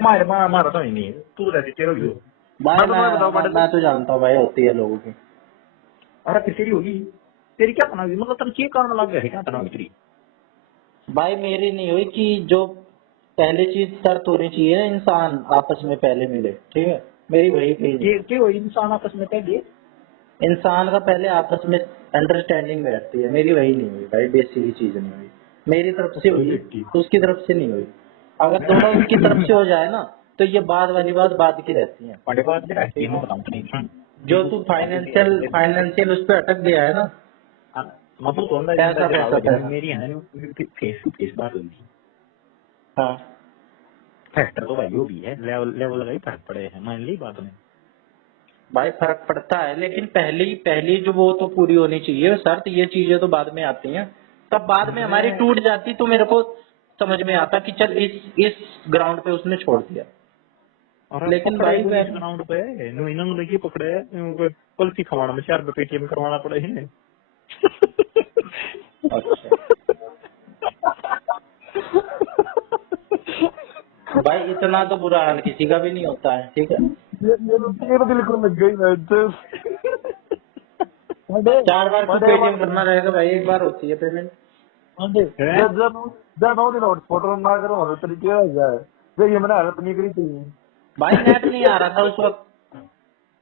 मारा तो ही नहीं, तू रहती तेरा भी भाई मैं तो जानता हूँ भाई, होती है लोगों की। अरे फिर तेरी होगी, तेरी क्या बना मतलब तेरे क्या कारण लग गया है क्या तना तेरी? भाई मेरी नहीं हुई कि जो पहले चीज शर्त होनी चाहिए, इंसान आपस में पहले मिले, ठीक है? मेरी वही क्यों इंसान आपस में पहले, इंसान का पहले आपस में अंडरस्टैंडिंग बैठती है, मेरी वही नहीं हुई भाई। बेसिक चीज नहीं हुई, मेरी तरफ से हुई, उसकी तरफ से नहीं हुई। अगर दोनों की तरफ से हो जाए ना, तो ये बाद वाली बात बाद की रहती है। जो तू फाइनेंशियल उस पर अटक गया है ना, मैं तो पैसा। मेरी है ना फेस टू फेस बात हुई थी। हाँ फैक्टर तो भाई वो भी है, लेवल लेवल का ही फर्क पड़े है, मान ली बात में। भाई फर्क पड़ता है, लेकिन पहली जो वो तो पूरी होनी चाहिए शर्त, ये चीजें तो बाद में आती हैं। तब बाद में हमारी टूट जाती तो मेरे को समझ में आता कि चल इस ग्राउंड पे उसने छोड़ दिया। और लेकिन भाई ग्राउंड पे इन्होंने ये पकड़े कुल्फी खवाना में 4 रुपए पेटीएम करवाना पड़े है। अच्छा भाई इतना तो बुरा हाल किसी का भी नहीं होता है, ठीक है। ये तो बिल्कुल लग गई मैं तो। 4 बार क्यों पेटीएम करना रहेगा भाई, एक बार होती है पेमेंट। जब दिन हॉटस्पॉट ना करो तो तरीके हो जाए। देखिए मैंने हेल्प नहीं करी थी भाई नेट नहीं आ रहा था उस वक्त,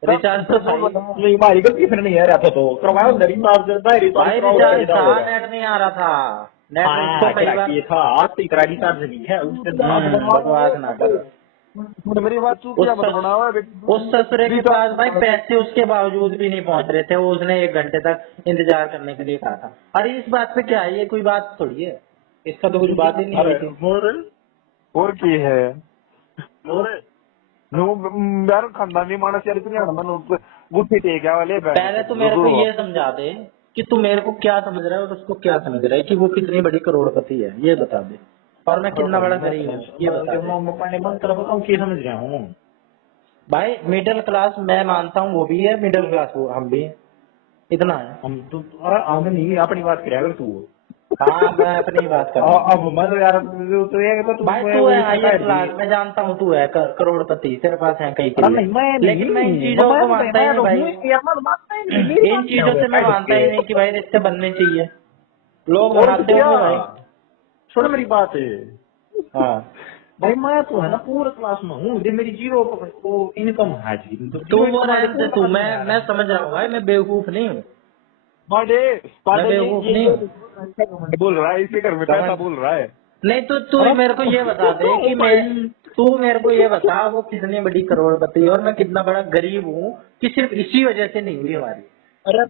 रिचार्ज तो था ही। नहीं भाई गलती फिर नहीं आ रहा था तो करवाओ अंदर ही मार देता है भाई रिचार्ज था, नेट नहीं आ रहा था। नेट तो कई बार ये था आज तो इकरा रिचार्ज नहीं है उसके बकवास ना कर। मेरी बात तू क्या बताना है उस ससुरे के पास भाई पैसे उसके बावजूद भी नहीं पहुंच रहे थे, वो उसने 1 घंटे तक इंतजार करने के लिए कहा था। अरे इस बात पे क्या है, ये कोई बात थोड़ी है, इसका तो कुछ बात ही नहीं है। और की है यार खानदानी मानस यार इतनी हड़मन गुट्ठी टेक वाले पहले तो मेरे को ये समझा दे कि तू मेरे को क्या समझ रहा है और उसको क्या समझ रहा है, कि वो कितनी बड़ी करोड़पति है ये बता दे, और मैं कितना बड़ा गरीब हूँ ये बता दे। समझ रहा हूँ भाई मिडिल क्लास मैं मानता हूँ, वो भी है मिडिल क्लास, वो हम भी हैं, इतना है। हम तो हम नहीं अपनी बात करे अगर तू हाँ मैं अपनी बात कर रहा हूँ। अब मतलब यार तो ये तो भाई तू है हायर क्लास, मैं जानता हूँ तू है करोड़पति, तेरे पास है कई लेकिन मैं इन चीजों को मानता ही नहीं भाई। इन चीजों से मैं मानता ही नहीं कि भाई रिश्ते बनने चाहिए, लोग मनाते होंगे भाई। सुन मेरी बात है हाँ भाई, मैं तो है ना पूरे क्लास में हूँ, मेरी जीरो इनकम है। तू वो रहने दे तू, मैं समझ रहा हूँ भाई, मैं बेवकूफ नहीं हूँ। बोल रहा है इसके घर में पैसा बोल रहा है। नहीं तो तू मेरे को ये बता दे कि तू मेरे को ये बता वो कितनी बड़ी करोड़पति और मैं कितना बड़ा गरीब हूँ, कि सिर्फ इसी वजह से नहीं हुई हमारी। अरे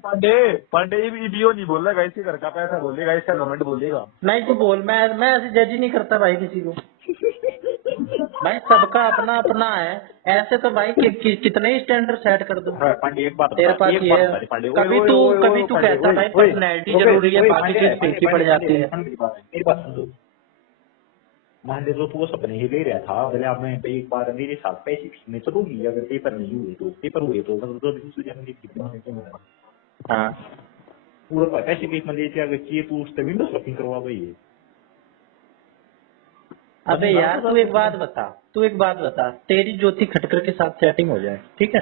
पांडे वीडियो नहीं बोलेगा, इसके घर का पैसा बोलेगा, इसका कमेंट बोलेगा। नहीं तू बोल, मैं ऐसे जज ही नहीं करता भाई किसी को। भाई सबका अपना अपना है, ऐसे तो भाई कितने ही स्टैंडर्ड सेट कर दूं। तेरे पास ये कभी तू कहता भाई पर्सनैलिटी जरूरी है, बाकी चीज फीकी पड़ जाती है। मेरी बात सुन लो, मान ले तो तू सपने ही ले रहा था, भले आपने एक बार मेरे साथ पैसे में तो दूंगी, अगर पेपर नहीं हुए तो पेपर हुए तो हाँ पूरा पैसे भी मतलब अगर चाहिए तू उससे विंडो शॉपिंग करवा भाई। अबे यार तू एक बात बता, तेरी ज्योति खटकर के साथ सेटिंग हो जाए, ठीक है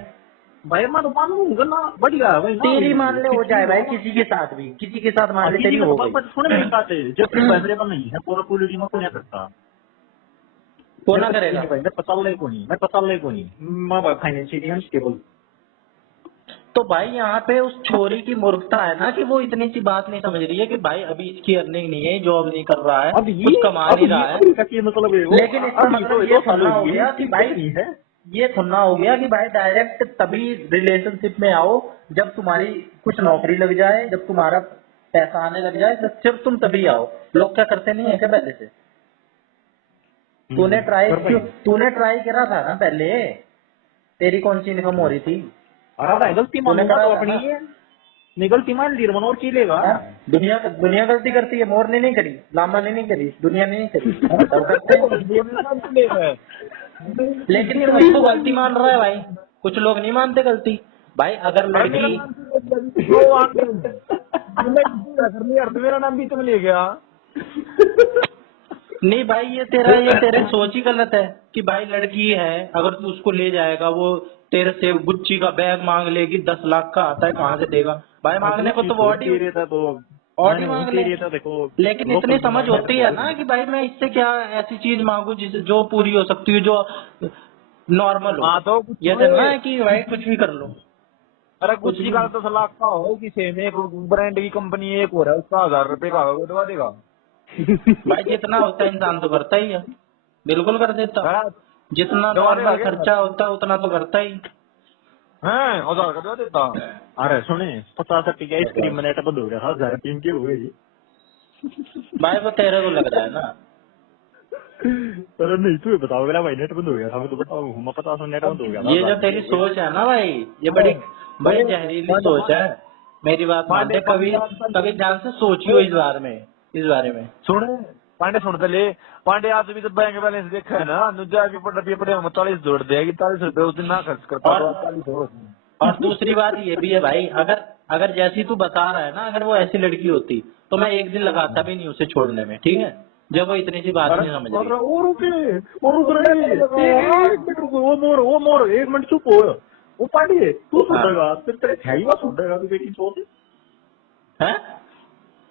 भाई मैं तो मान लूंगा ना, बढ़िया भाई तेरी मान ले हो जाए भाई, किसी के साथ मान ले तेरी हो गई। सुन मेरी बात है, जब अवेलेबल नहीं है पूरा पूरी में क्या करता कौन ना करेगा। मैं पता को नहीं मैं फाइनेंशियली अनस्टेबल। तो भाई यहाँ पे उस छोरी की मूर्खता है ना कि वो इतनी सी बात नहीं समझ रही है कि भाई अभी इसकी अर्निंग नहीं है, जॉब नहीं कर रहा है, कुछ कमा नहीं रहा है। मतलब लेकिन इसका मतलब ये थोड़ा हो गया कि भाई ये थोड़ा हो गया कि भाई डायरेक्ट तभी रिलेशनशिप में आओ जब तुम्हारी कुछ नौकरी लग जाए, जब तुम्हारा पैसा आने लग जाए, सिर्फ तुम तभी आओ। लोग क्या करते नहीं है क्या पहले से? तूने ट्राई करा था ना पहले, तेरी कौन सी इनकम हो रही थी? अरे गलती मान लो अपनी है, नहीं गलती मान ली मनोर की लेगा। दुनिया गलती करती है, मोर ने नहीं करी, लामा ने नहीं करी, दुनिया ने नहीं करी, सब करते हैं। लेकिन तू इसको गलती मान रहा है भाई, कुछ लोग नहीं मानते गलती। भाई अगर लड़की मेरा नाम भी तुम ले गया। नहीं भाई ये तेरे सोच ही गलत है कि भाई लड़की है, अगर तू उसको ले जाएगा वो तेरे से गुच्ची का बैग मांग लेगी, 10 लाख का आता है, कहाँ से देगा भाई? मांगने को तो ऑडी मांग ले, लेकिन इतनी समझ होती है ना कि भाई मैं इससे क्या ऐसी चीज मांगू जिसे जो पूरी हो सकती है, जो नॉर्मल हो। तो ये ना है कि भाई कुछ भी कर लो। अरे गुच्ची का 10 लाख का हो, किसी में एक ब्रांड की कंपनी एक हो रहा है, उसका 1000 रुपए का होगा, दवा देगा। भाई जितना होता है इंसान तो करता ही है, बिल्कुल कर देता। जितना नॉर्मल खर्चा होता है उतना तो करता ही। हैं 1000 का दे देता। अरे सुने 50 रुपये का आइसक्रीम मैंने बंद हो गया था 1000 रुपये के हुए जी। भाई वो तेरे को लग रहा है ना। अरे नहीं तू बताओ मेरा भाई नेट बंद हो गया था मैं तो बताऊँ मैं 50 नेट बंद हो गया था। ये जो तेरी सोच है ना भाई, ये बड़ी जहरीली सोच है। मेरी बात मान ले, कभी ध्यान से सोचियो इस बारे में। सुन पांडे सुन तो ले पांडे आज भी तो बैंक बैलेंस देखा है ना नुजा के पड़े 40 जोड़ देगी 40 रुपये उस दिन ना खर्च कर और दूसरी बात ये भी है भाई, अगर जैसी तू बता रहा है ना, अगर वो ऐसी लड़की होती तो मैं एक दिन लगाता भी नहीं उसे छोड़ने में, ठीक है, जब वो इतनी सी बात नहीं समझ रही। वो मोर 1 मिनट चुप हो। वो पांडे तू सुनेगा फिर तेरे छाई में सुनेगा तू बेटी चोद है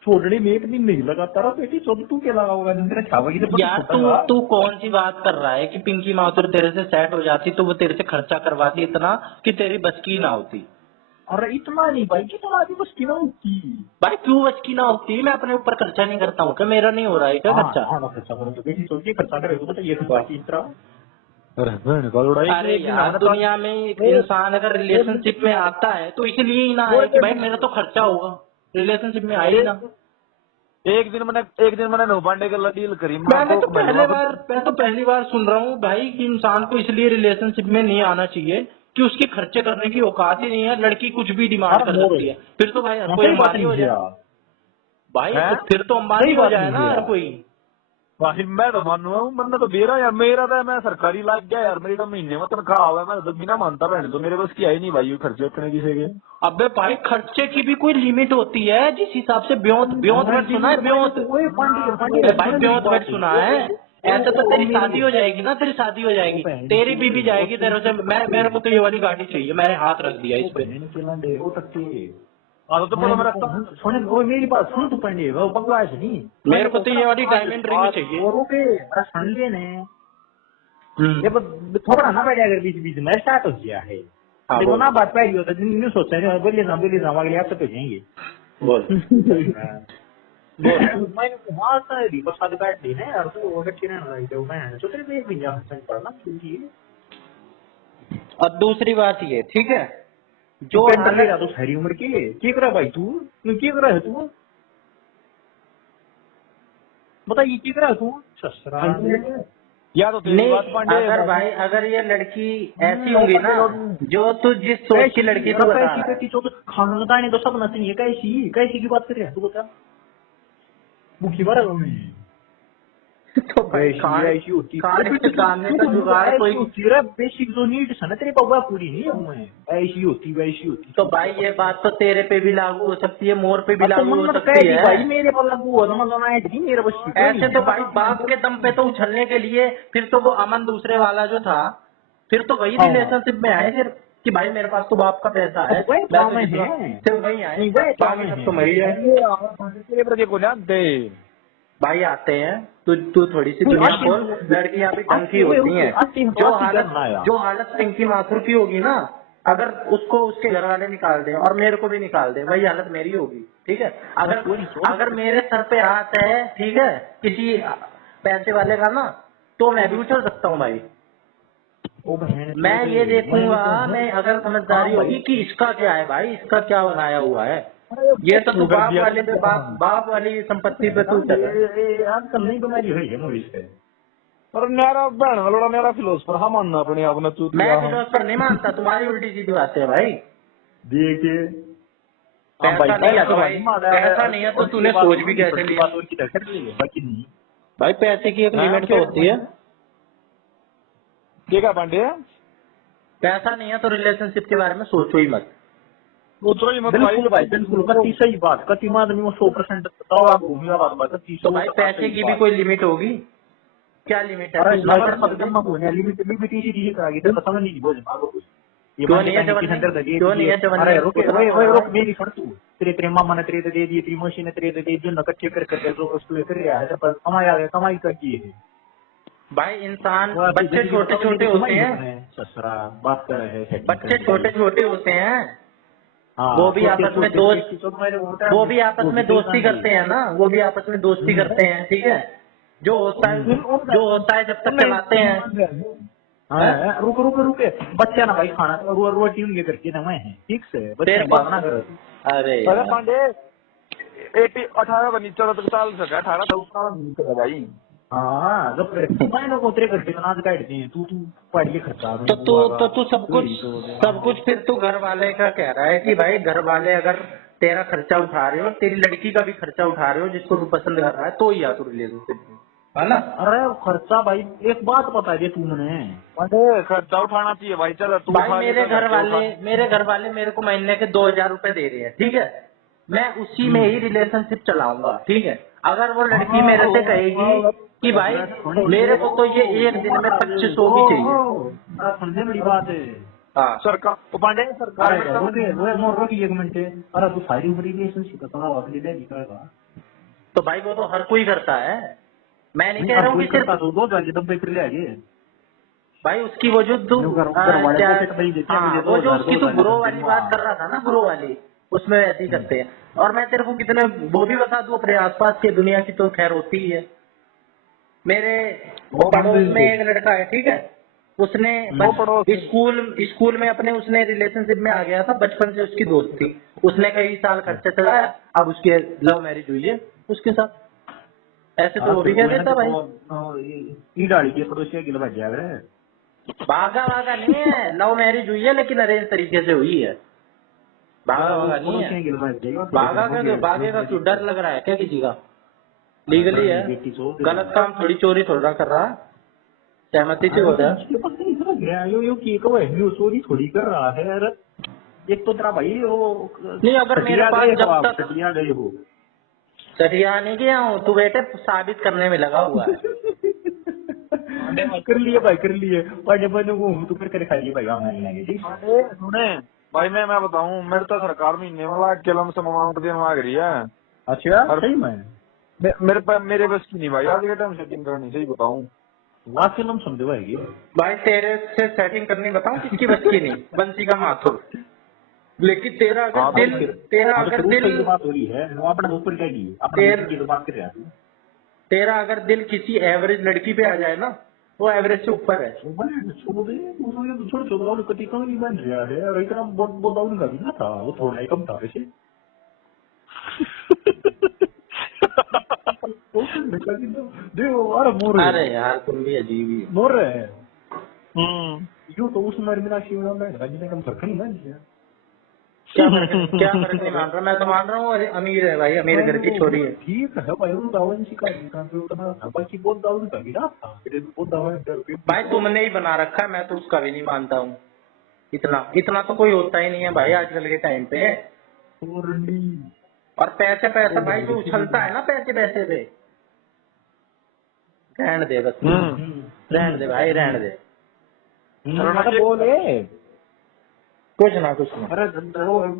छोड़ने में एक दिन नहीं लगाता रहा बेटी चोद तू क्या लगाओगा तेरे छावा की यार। तू कौन सी बात कर रहा है कि पिंकी माथुर तेरे से सेट हो जाती तो वो तेरे से खर्चा करवाती इतना कि तेरी बस की ना होती। अरे इतना नहीं भाई कितना आदमी बस की ना होती भाई क्यों बस की ना होती? मैं अपने ऊपर खर्चा नहीं करता हूँ क्या? मेरा नहीं हो रहा है क्या खर्चा? खर्चा करो तो बेटी चोद के खर्चा करे तो बताइए तो बाकी इतना। अरे यार दुनिया में एक इंसान अगर रिलेशनशिप में आता है तो इसलिए ही ना आए कि भाई मेरा तो खर्चा होगा, रिलेशनशिप में आए ही ना। एक दिन मैंने नो पांडे के डील करी। मैं तो पहली बार सुन रहा हूँ भाई कि इंसान को इसलिए रिलेशनशिप में नहीं आना चाहिए कि उसकी खर्चे करने की औकात ही नहीं है। लड़की कुछ भी डिमांड कर सकती है, फिर तो भाई हर कोई अंबानी हो जाए भाई, तो फिर तो अंबानी हो जाए ना हर कोई। भाई मैं तो मानू बंदा तो बेरा यार, मेरा तो मैं सरकारी लाग गया यार, मेरी तो महीने में तनख्वाह हुआ है, मैं तो बिना मानता बहन तो मेरे बस की आई नहीं भाई खर्चे उतने किसी के। अबे भाई खर्चे की भी कोई लिमिट होती है, जिस हिसाब से ब्योंत वर्ड सुना है, ब्योंत भाई ब्योंत वर्ड सुना है। ऐसा तो तेरी शादी हो जाएगी ना, तेरी शादी हो जाएगी, तेरी बीबी जाएगी तेरे से। मेरे को तो ये वाली गाड़ी चाहिए, मैंने हाथ रख दिया इस पे। तो मेरी बात सुन तू पांडे वो बकवास नहीं। मेरे को तो ये वाली डायमंड रिंग चाहिए। सुन ले ने ये थोड़ा ना बैठा अगर बीच में स्टार्ट हो गया है देखो ना बात पहली होता है नहीं सोचता है बोलिए ना अगले आप तो जाएंगे बोल मैंने वहाँ से बस वाली बैठ ली ना यार तो वो अच्छी रहना रही तो मैं तो तेरे भी जा पड़ना क्योंकि। और दूसरी बात ये ठीक है जो ले रहा तो सारी उम्र के क्या करा भाई तू क्या करा है तू बता ये क्या करा तू ससुरा या तो नहीं। अगर ये लड़की ऐसी होगी ना जो तू जिस सोच की लड़की को बता रहा है, खाना दाने तो सब नती है कैसी की बात कर रहा है तू बता मुखी बार तो ऐसी होती बेसिक जो नीड्स है ना तेरे बाबा पूरी नहीं है ऐसी होती वैसी होती। तो भाई ये बात तो तेरे पे भी लागू हो सकती है, मोर पे भी लागू हो सकती है भाई मेरे पर लागू हो मेरे बस ऐसे तो भाई बाप के दम पे तो उछलने के लिए फिर तो वो अमन दूसरे वाला जो था फिर तो वही रिलेशनशिप में आए फिर कि भाई मेरे पास तो बाप का पैसा है फिर वही आए बाकी सब तो मरी जाए। भाई आते हैं तू थोड़ी सी दुनिया खोल। लड़कियां भी ढंग की होती हैं। जो हालत पिंकी माथुर की होगी ना, अगर उसको उसके घर वाले निकाल दें और मेरे को भी निकाल दें वही हालत मेरी होगी, ठीक है। अगर मेरे सर पे हाथ है, ठीक है, किसी पैसे वाले का ना, तो मैं भी उछल सकता हूँ भाई। मैं ये देखूंगा, मैं अगर समझदारी होगी कि इसका क्या है भाई, इसका क्या बनाया हुआ है। ये तो तू बाप वाली संपत्ति पे तू चल आजकल नहीं बनाई हुई है मूवी से। और मेरा बहन वालों मेरा फिलोसफर हाँ मानना अपने आप ने तू मैं फिलोसफर नहीं मानता, तुम्हारी उल्टी सीधी बातें है भाई। देखिए पैसा नहीं है तो भाई, पैसा नहीं है तो तूने सोच भी कैसे लिया भाई। पैसे की एक लिमिट तो होती है। क्या पांडे पैसा नहीं है तो रिलेशनशिप के बारे में सोचो ही मत। बिल्कुल भाई बिल्कुल कति सही बात कति आदमी वो 100% तो भाई पैसे की भी कोई लिमिट होगी। क्या लिमिट है? लिमिट इसी करागी तो पता नहीं बोल क्यों नहीं है जब अरे रुक मेरी सुन तू तेरे मामा ने तेरे दे दी तेरी मौसी ने तेरे दे दी जो नकच्चे करके जो वस्तु कर रहा है पर कमाई का की है भाई। इंसान बच्चे छोटे छोटे होते हैं, ससुरा बात कर रहे हैं, बच्चे छोटे छोटे होते हैं, वो भी आपस में दोस्ती करते हैं ना, वो भी आपस में दोस्ती करते हैं, ठीक है। जो होता है जब तक चलाते हैं। हाँ रुक रुक रुक बच्चा ना भाई खाना रोटी उनके करके ना मैं ठीक से बच्चे तेरे बात ना कर। अरे अरे यार। पांडे 18 का नीचे 14 तक है 18 तो उसका भाई। हाँ जब मैंने को तेरे करके अनाज काटते हैं तू पढ़ के खर्चा तो तू सब कुछ फिर तू घर वाले का कह रहा है कि भाई घर वाले अगर तेरा खर्चा उठा रहे हो, तेरी लड़की का भी खर्चा उठा रहे हो जिसको तू पसंद कर रहा है, तो ही आ तू रिलेशनशिप में, है ना? अरे खर्चा भाई एक बात बता दे तू मैंने पांडे खर्चा उठाना चाहिए भाई। चल तू भाई उठा मेरे लेकर घर वाले मेरे को महीने के 2,000 रुपए दे रहे हैं, ठीक है? मैं उसी में ही रिलेशनशिप चलाऊंगा, ठीक है? अगर वो लड़की मेरे से कहेगी कि भाई मेरे को तो ये एक दिन में 2500 की चाहिए, समझे बड़ी बात है। हाँ सरकार तो पांडे सरकार अरे वो मोर रोटी एक मिनट अरे तू सारी उम्र रिलेशनशिप का वापस ले निकलेगा तो भाई वो तो हर कोई करता है, मैं नहीं कह रहा हूँ कि सिर्फ तो 2,000 के डब्बे फिर ले आगे भाई उसकी वो जो तू वो जो उसकी तू ग्रो वाली बात कर रहा था ना, ग्रो वाली, उसमें ऐसे ही करते हैं। और मैं तेरे को कितने वो भी बता दूं, अपने आसपास की दुनिया की तो खैर होती ही है। मेरे पड़ोस में एक लड़का है, ठीक है? उसने स्कूल में अपने उसने रिलेशनशिप में आ गया था, बचपन से उसकी दोस्त थी, उसने कई साल खर्चा चलाया, अब उसकी लव मैरिज हुई है उसके साथ। ऐसे तो वो भी कह देता भाई डाली के पड़ोसी गिल बच जाएगा भागा भागा नहीं है, लव मैरिज हुई है लेकिन अरेंज तरीके से हुई है, भागा भागा नहीं है। भागा क्या, भागेगा क्यों? डर लग रहा है क्या किसी का? लीगली है, गलत काम थोड़ी, चोरी थोड़ा कर रहा, सहमति से होता है। चोरी थोड़ी कर रहा है यार। एक तो तेरा भाई वो नहीं, अगर मेरे पास जब तक सटिया गए हो सटिया नहीं गया हूँ, तू बेटे साबित करने में लगा हुआ है। कर लिए भाई कर लिए पढ़ने पढ़ने को तू कर खा लिए भाई हमारे ठीक सुने भाई मैं बताऊं, मेरे तो सरकार महीने में लाख के लमसम अमाउंट देने मांग रही है। अच्छा सही में मेरे बस की नहीं भाई, आज के टाइम सेटिंग करनी, सही बताऊं। लाख के लमसम दे भाई भाई तेरे से सेटिंग करनी बताऊं किसकी बस की नहीं? बंसी का माथुर। लेकिन तेरा अगर दिल बात हो रही है वो अपना ऊपर क्या की अपनी बात कर रहा है। तेरा अगर दिल किसी एवरेज लड़की पे आ जाए ना, वो एवरेज से ऊपर है। छोड़ कटी कम नहीं बन रहा है और इतना बहुत डाउन कर दिया था, वो थोड़ा ही कम था वैसे। अरे यार तुम भी अजीब ही हो। मोर है यो तो उस उम्र में राशि में कम फर्क नहीं बन गया। क्या फर्क नहीं मान रहा? मैं तो मान रहा हूँ अमीर है भाई, अमीर घर की छोरी है। ठीक है भाई उन दावन सी का बाकी बहुत दावन का भी ना बहुत दावन भाई तुमने ही बना रखा है, मैं तो उसका भी नहीं मानता हूँ। इतना तो कोई होता ही नहीं है भाई आजकल के टाइम पे। और पैसे भाई जो उछलता है ना पैसे पे, रहने दे बस, रहने दे भाई, रहने दे। बोले कुछ ना अरे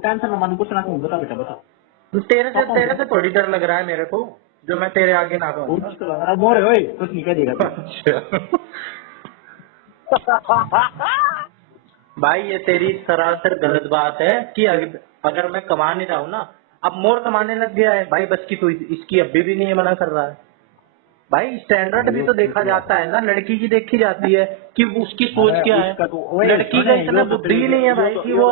टेंशन ना मान, कुछ ना कहूँ, बता बेटा बता। तेरे से थोड़ी डर लग रहा है मेरे को, जो मैं तेरे आगे ना कहूँ। मोरे ओए कुछ नहीं कह देगा। भाई ये तेरी सरासर गलत बात है कि अगर मैं कमा नहीं रहा हूँ ना, अब मोर कमाने लग गया है भाई, बस की तो इसकी अभी भी नहीं मना कर रहा है भाई। स्टैंडर्ड भी तो देखा जाता है ना, लड़की की देखी जाती है कि उसकी सोच क्या है। लड़की का इतना बुद्धि ही नहीं है भाई कि वो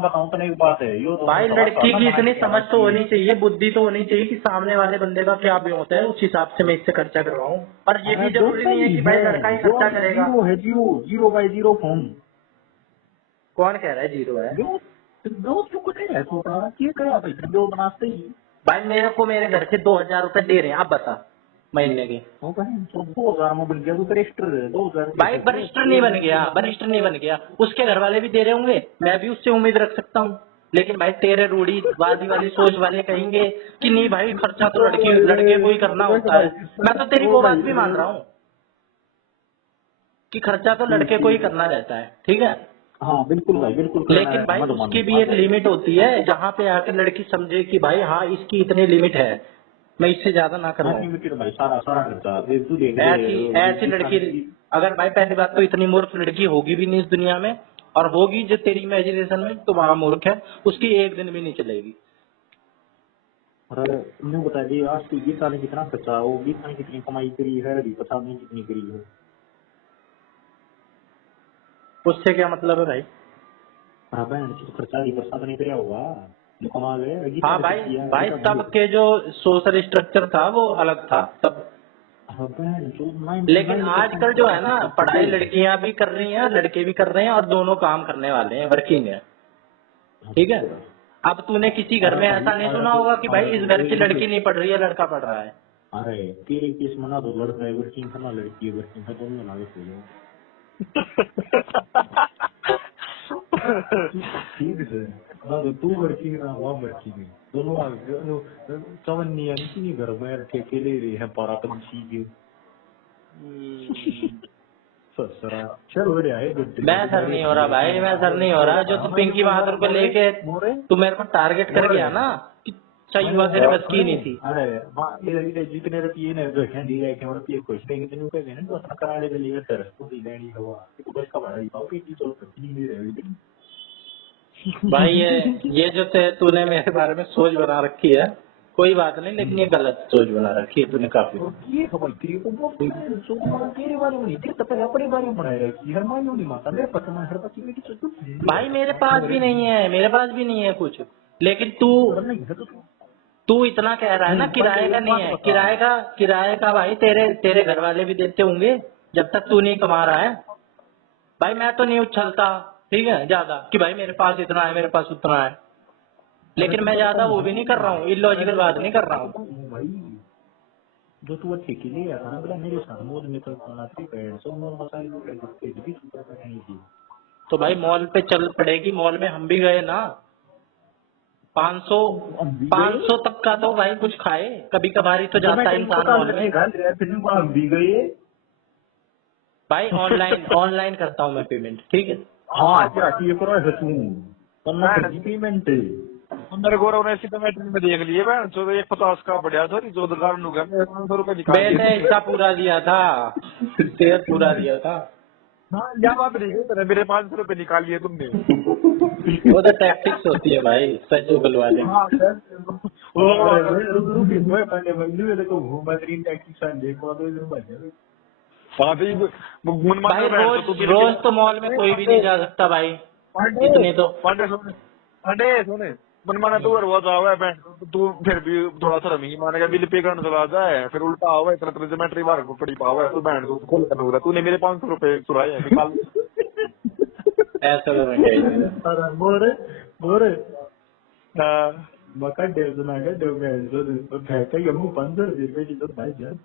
बताऊँ तो नहीं बात है यो तो भाई, लड़की की इतनी समझ तो होनी चाहिए, बुद्धि तो होनी चाहिए कि सामने वाले बंदे का क्या भी होता है, उस हिसाब से मैं इससे खर्चा करवाऊँ। और ये भी जरूरी नहीं है कि भाई लड़का ही खर्चा करेगा। Zero by zero phone. कौन कह रहा है जीरो है? जो बनाते ही भाई मेरे को मेरे घर से 2,000 रुपए दे रहे हैं, आप बता महीने के। 2,000 में बन गया तू वरिष्ठ 2,000 भाई वरिष्ठ नहीं बन गया, उसके घर वाले भी दे रहे होंगे, मैं भी उससे उम्मीद रख सकता हूँ। लेकिन भाई तेरे रूढ़ीवादी वाली सोच वाले कहेंगे कि नहीं भाई खर्चा तो लड़के को ही करना होता है। मैं तो तेरी वो बात भी मान रहा हूँ कि खर्चा तो लड़के को ही करना रहता है, ठीक है? हाँ बिल्कुल भाई बिल्कुल। लेकिन भाई उसकी भी एक लिमिट होती है, जहाँ पे आकर लड़की समझे कि भाई हाँ इसकी इतनी लिमिट है, मैं इससे ज्यादा ना करवाऊं। ऐसी लड़की अगर भाई पहली बात तो इतनी मूर्ख लड़की होगी भी नहीं इस दुनिया में, और होगी जो तेरी इमेजिनेशन में तो बड़ा मूर्ख है, उसकी एक दिन भी नहीं चलेगी। अरे बता दी आज की गीता ने कितना खर्चा, वो गीता ने कितनी कमाई करी है, पता नहीं कितनी करी है। उससे क्या मतलब है भाई? हाँ बहन तो खर्चा ही बरसात नहीं करा हुआ जो कमा गए। हाँ भाई भाई, तब के जो सोशल स्ट्रक्चर था वो अलग था तब। हाँ बहन जो लेकिन आजकल जो है ना, पढ़ाई लड़कियां भी कर रही हैं, लड़के भी कर रहे हैं, और दोनों काम करने वाले हैं, वर्किंग है। ठीक है। अब तूने किसी घर में ऐसा नहीं सुना होगा कि भाई इस घर की लड़की नहीं पढ़ रही है, लड़का पढ़ रहा है। अरे तेरे केस में ना तो लड़का है वर्किंग है, ना लड़की है वर्किंग है, दोनों लागत हो जाए। ठीक है ना, तो तू वर्किंग ना वो वर्किंग है, दोनों चवन्नी यानी कि घर में ठेके ले रही है पारा पंछी के। ससुरा चल हो रहा है मैं सर नहीं हो रहा भाई, मैं सर नहीं हो रहा। जो तू पिंकी बहादुर को लेके तू मेरे को टारगेट कर गया ना कि सही हुआ, तेरे बस की नहीं थी। अरे ये जितने रुपये ने जो है दी रखे और रुपये कुछ नहीं कितने रुपए देने तो अपना कराने के लिए तरस तो दी लेनी हुआ तो बस का बड़ा ही पाओ कि तो नहीं दे रहे भाई ये जो तूने मेरे बारे में सोच बना रखी है, कोई बात नहीं, लेकिन ये गलत सोच बना रखी है तूने काफी। ये खबर तेरे को बहुत तेरे बारे में नहीं तेरे तो पहले अपने बारे में बनाया कि हर मायने नहीं माता मेरे पता मैं हर बात की सोचू भाई मेरे पास भी नहीं है, मेरे पास भी नहीं है कुछ, लेकिन तू इतना कह रहा है ना किराए का नहीं है। किराए का भाई तेरे घर वाले भी देते होंगे जब तक तू नहीं कमा रहा है। भाई मैं तो नहीं उछलता, ठीक है, ज्यादा कि भाई मेरे पास इतना है, मेरे पास उतना है, लेकिन मैं ज्यादा वो भी नहीं कर रहा हूँ, इलॉजिकल बात नहीं कर रहा हूँ। भाई जो तू अच्छे के लिए आता ना बोला मेरे साथ मोद में तो नात्री पैर सो मोर मसाले लोग के भी सुपर पे नहीं थी। तो भाई मॉल पे चल पड़ेगी, मॉल में हम भी गए ना, 500 तक का तो भाई कुछ खाए, कभी कभार तो जाता है इंसान मॉल में। फिर भी गए भाई ऑनलाइन करता हूँ मैं पेमेंट, ठीक है। हाँ क्या ये करो ऐसा तू पेमेंट मेरे गौरव ने इसी टमाटर में देख लिए बहन तो 150 का बढ़िया था, जो दुकान लूंगा 500 रुपए निकाल मैंने इसका पूरा दिया था, तेरा पूरा दिया था। हाँ जब आप नहीं गए मेरे 500 रुपए निकाल लिए तुमने। वो तो टैक्टिक्स होती है भाई, सच उगलवाने की। भाई रोज तो मॉल में कोई भी नहीं जा सकता भाई, इतने तो। सुने मनमाना तू हुआ जाओ है तू फिर भी थोड़ा सा रमी मानेगा बिल पे करने चला जाए, फिर उल्टा हुआ इतना तरह ज्योमेट्री बार को पड़ी पावा है, तू बहन तू खोल कर होगा, तूने मेरे 500 रुपए चुराए हैं निकाल। ऐसा करना चाहिए। बोरे मका डेढ़ सुना के डेढ़ में फेंका यम्मू 500 रुपए की तो भाई जान।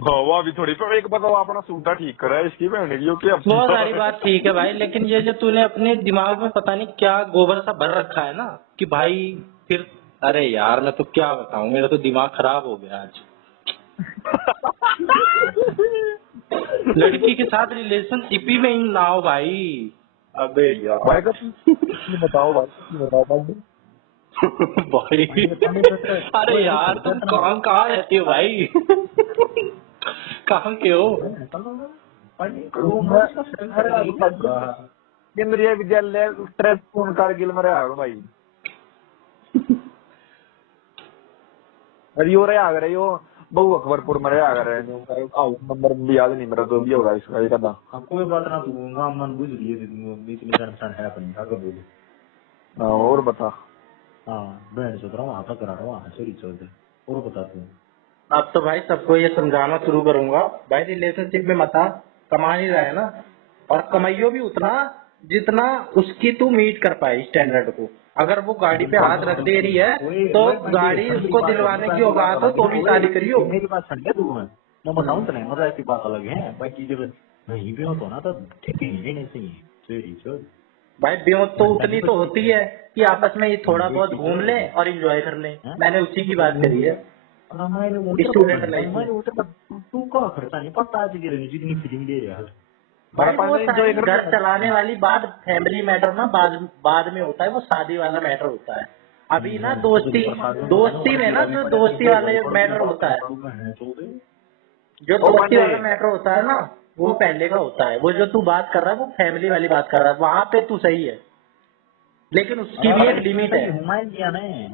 हाँ वो अभी थोड़ी पर एक बताओ अपना सूटा ठीक करा है इसकी बहन की ओके। वो सारी बात ठीक है भाई, लेकिन ये जो तूने अपने दिमाग में पता नहीं क्या गोबर सा भर रखा है ना कि भाई फिर, अरे यार मैं तो क्या बताऊं, मेरा तो दिमाग खराब हो गया आज। लड़की के साथ रिलेशनशिप ही में ना हो भाई। अबे यार भाई बताओ भाई भाई अरे यार तुम कहाँ रहते हो भाई? कहाँ के हो? केंद्रीय विद्यालय स्ट्रेस पूर्ण कारगिल में रहा भाई। अरे यो रहा अगर यो बहु अकबरपुर में रहा अगर नंबर भी याद नहीं मेरा तो भी होगा इसका एक आधा। कोई बात ना तू मन बुझ लिए बीच में जान है अपन का बोले। और बता। हाँ बहन सोच रहा हूँ वहाँ तक करा रहा हूँ सॉरी चल और बता तू। अब तो भाई सबको ये समझाना शुरू करूंगा भाई, रिलेशनशिप में मत आ, कमा नहीं रहा है ना, और कमाइयो भी उतना जितना उसकी तू मीट कर पाए स्टैंडर्ड को। अगर वो गाड़ी पे हाथ रख दे रही है तो गाड़ी उसको दिलवाने की औकात हो तो भी शादी करियो। मेरी बात सुन ले तू, मैं बताऊँ तो नहीं मतलब ऐसी बात अलग है बाकी जब नहीं भी हो तो ना तो ठीक ही नहीं सही सॉरी सॉरी। भाई ब्यों तो उतनी तो होती है कि आपस में ये थोड़ा बहुत घूम ले और एंजॉय कर ले, मैंने उसी की बात करी है। स्टूडेंट लाइफ तू का खर्चा नहीं पड़ता आज की जितनी फीलिंग दे रहा है भाई, वो सारी घर चलाने वाली बात फैमिली मैटर ना बाद में होता है, वो शादी वाला मैटर होता है। अभी ना दोस्ती में ना जो दोस्ती वाले मैटर होता है, जो दोस्ती वाला मैटर होता है ना वो पहले का होता है। वो जो तू बात कर रहा है वो फैमिली वाली बात कर रहा है, वहाँ पे तू सही है, लेकिन उसकी भी एक लिमिट है।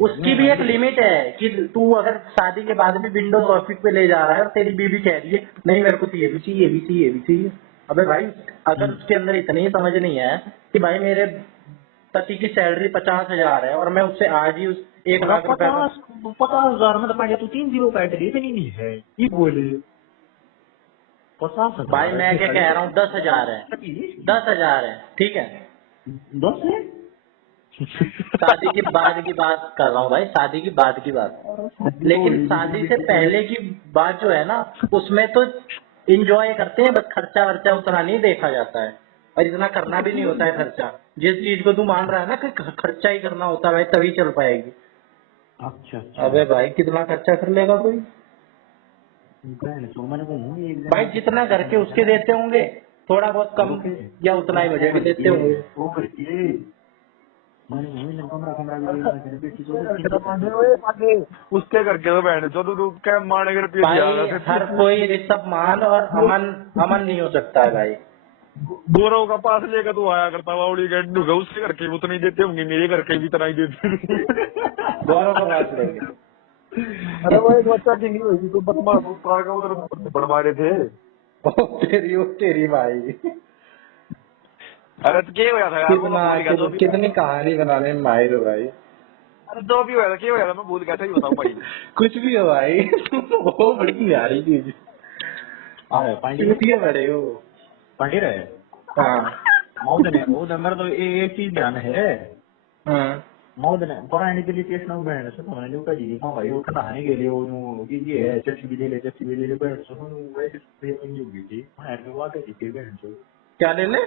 उसकी भी एक लिमिट है कि तू अगर शादी के बाद भी विंडो टॉपिक पे ले जा रहा है और तेरी बीवी कह रही है नहीं मेरे को तो ये भी चाहिए, ये भी चाहिए, ये भी चाहिए, अबे भाई अगर उसके अंदर इतनी समझ नहीं है कि भाई मेरे पति की सैलरी 50,000 है और मैं उससे आज ही उस 1 लाख रुपए का 50,000 में तो पाएगा तू 3 जीरो काट रही नहीं है ये बोले 50,000 भाई मैं क्या कह रहा हूँ 10,000 है 10,000 है ठीक है 10 है शादी के बाद की बात कर रहा हूँ भाई शादी की बाद की बात लेकिन शादी से पहले की बात जो है ना उसमें तो इंजॉय करते हैं बस खर्चा वर्चा उतना नहीं देखा जाता है और इतना करना भी नहीं होता है खर्चा जिस चीज को तू मान रहा है ना कि खर्चा ही करना होता है भाई तभी चल पाएगी। अच्छा अबे भाई कितना खर्चा कर लेगा कोई भाई जितना घर के उसके देते होंगे थोड़ा बहुत कम या उतना ही मुझे भी देते होंगे। उसके करके तो बहन चो तू क्या माने के रुपये भाई हर कोई ऋषभ मान और अमन नहीं हो सकता है भाई। गोरव का पास लेकर तू आया करता वाउड़ी गड्ढू का उसके करके उतना ही देते होंगे मेरे करके भी इतना ही देते गौरव का पास लेंगे। अरे वो एक बच्चा की नहीं हुई तो बनवा रहे थे तेरी भाई अरे तो क्या हुआ था यार कितनी कहानी बनाने में माहिर हो भाई। अरे जो भी हुआ था क्या हुआ था मैं भूल गया था ये बताओ भाई कुछ भी हो भाई वो बड़ी यारी चीज बड़े हो पांडे रहे हाँ मेरा तो एक चीज ध्यान है मौदने पुरानी दिल्ली केस ना बहन से हमने लुका जी हां भाई वो नहाने के लिए वो ये है चच्ची भी ले बहन से हम वैसे पे नहीं होगी जी मैं तो वाकई जी बहन से क्या ले ले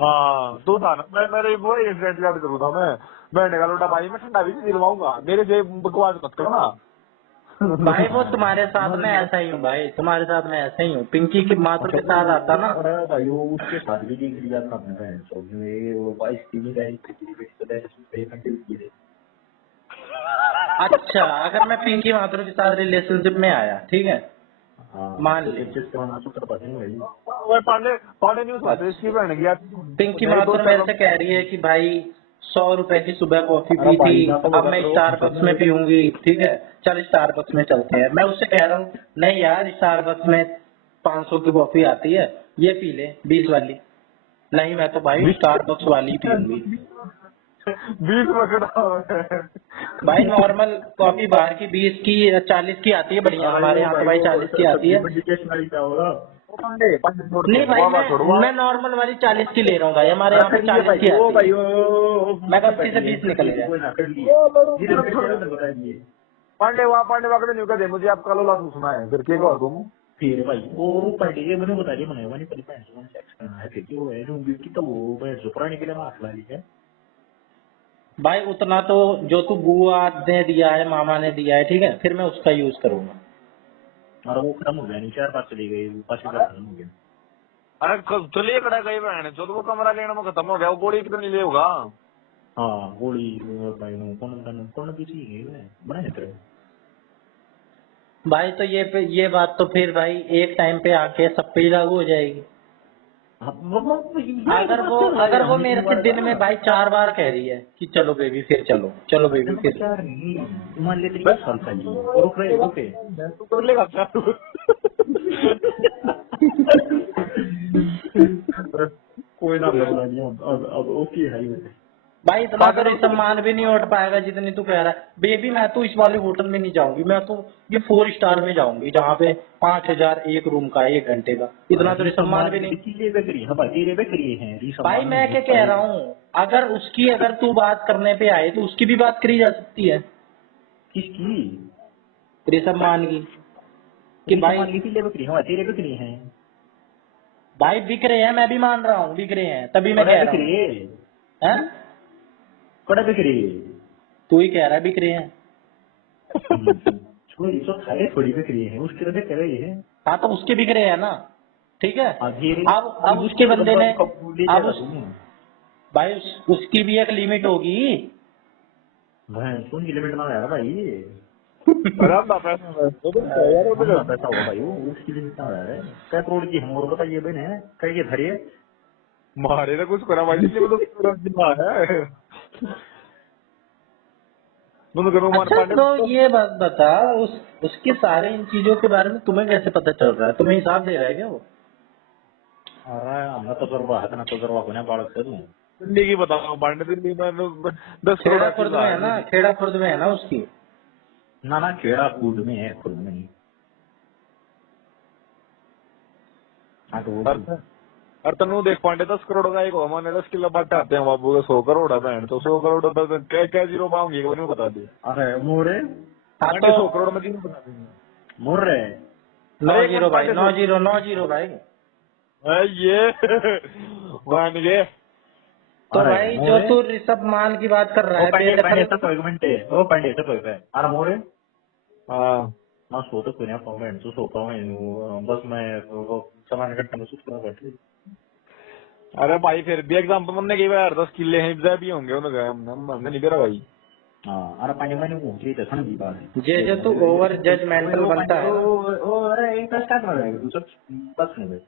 हाँ तो था ना मैं मेरे वो इंसिडेंट याद करूँ था मैं का लोटा भाई मैं ठंडा भी नहीं दिलवाऊंगा मेरे से बकवास मत करो ना भाई वो तुम्हारे साथ में ऐसा ही हूँ भाई तुम्हारे साथ में ऐसा ही हूँ पिंकी की मात्र के साथ आता ना भाई वो उसके साथ भी देख लिया था अपने बहन से वो 22 की अच्छा अगर मैं पिंकी माथुर के साथ रिलेशनशिप में आया ठीक है मान ले पांडे न्यूज बात इसकी बहन गया पिंकी माथुर मेरे से कह रही है कि भाई 100 रुपए की सुबह कॉफी पी थी अब मैं स्टारबक्स में पीऊंगी ठीक है चल स्टारबक्स में चलते हैं मैं उससे कह रहा हूँ नहीं यार स्टारबक्स में 500 की कॉफी आती है ये पी ले 20 वाली नहीं मैं तो भाई स्टारबक्स वाली पीऊंगी 20 भाई नॉर्मल कॉफी बाहर की 20 की 40 की आती है बढ़िया हमारे यहाँ तो भाई 40 की आती है नहीं भाई मैं नॉर्मल वाली 40 की ले रहा हूँ भाई हमारे यहाँ पे 40 की आती है मैं गलती से 20 निकल गया पांडे वहाँ का न्यू दे मुझे आपका लोला सुना है फिर क्या कर दूँ फिर भाई वो पार्टी मैंने बता दिया मैंने वाली सेक्स करना है फिर वो है की तो वो पुरानी के लिए माफ ला ली है भाई उतना तो जो तू बुआ ने दिया है मामा ने दिया है ठीक है फिर मैं उसका यूज करूंगा और वो खत्म हो गया नहीं 4-5 चली गई 5 खत्म हो गया अरे चलिए कड़ा गई बहन जो तो वो कमरा लेने में खत्म हो गया वो गोली कितनी ले होगा हाँ गोली भाई कौन किसी है बनाए थे भाई तो ये बात तो फिर भाई एक टाइम पे आके सब पे लागू हो जाएगी अगर वो मेरे से दिन में भाई 4 बार कह रही है कि चलो बेबी फिर चलो बेबी फिर मान ले 10 साल पहले और ओके तू कर लेगा क्या कोई ना अब ओके है भाई इतना तो सम्मान भी नहीं उठ पाएगा जितनी तू कह रहा है बेबी मैं तो इस वाले होटल में नहीं जाऊंगी मैं तो ये 4 स्टार में जाऊंगी जहाँ पे 5,000 एक रूम का 1 घंटे का इतना तो सम्मान भी नहीं भाई मैं क्या कह रहा हूँ अगर तू बात करने पे आए तो उसकी भी बात करी जा सकती है किसकी सम्मान की कि भाई बकरी है भाई बिक रहे हैं मैं भी मान रहा हूँ बिक रहे हैं तभी मैं कह रहा हूँ कड़ा बिक रही है तू ही कह रहा है बिक रहे हैं थोड़ी बिक रही है उसके लिए कह रही है हाँ तो उसके बिक रहे हैं ना ठीक है अब उसके बंदे ने अब भाई उसकी भी एक लिमिट होगी सुन की लिमिट ना यार भाई पैसा होगा भाई उसकी लिमिट ना है क्या करोड़ की हम और बताइए बहन कहीं धरिए मारे तो कुछ करा भाई है अच्छा तो ये बात बता उसके सारे इन चीजों के बारे में तुम्हें कैसे पता चल रहा है तुम्हें हिसाब दे रहा है क्या वो अरे हमने तजुर्बा है, ना तजुर्बा को ना बालक से तू दिल्ली की बताओ बांड, दिल्ली में 10 करोड़ खेड़ा खुर्द में है ना, खेड़ा खुर्द में है ना उसकी। ना खेड़ा खुद में है, खुद में नहीं। हाँ तो वो और तनु देख पांडे 10 करोड़ का एक हो, मैंने 10 किलो बांटे आते हैं बाबू का 100 करोड़ है बहन, तो 100 करोड़ तो क्या क्या जीरो पाऊंगी एक बार में बता दे। अरे मोरे हाँ पांडे तो 100 करोड़ में तीन बता देंगे। मोर रे 9-0 भाई, 9-0 भाई। ये मान गए। तो अरे भाई जो मोरे तू ऋषभ मान की बात कर रहा ओ है पांडे बेदखल, पांडे तो एक मिनट ओ पांडे तो कोई पे अरे मोरे हाँ मैं सो तो कोई ना फॉर्मेट तो सो पाऊं बस मैं वो सामान इकट्ठा महसूस करना पड़ता है। अरे भाई फिर भी एग्जाम्पल हमने कई बार 10 किले हैं इब्जा भी होंगे उन्होंने, हमने नहीं करा भाई। हाँ अरे पांडे मैंने वो की तो समझी बात है। जे जो तू ओवर जजमेंटल बनता है। ओ अरे एक तो स्टार्ट कर रहा है तू सब बस नहीं भाई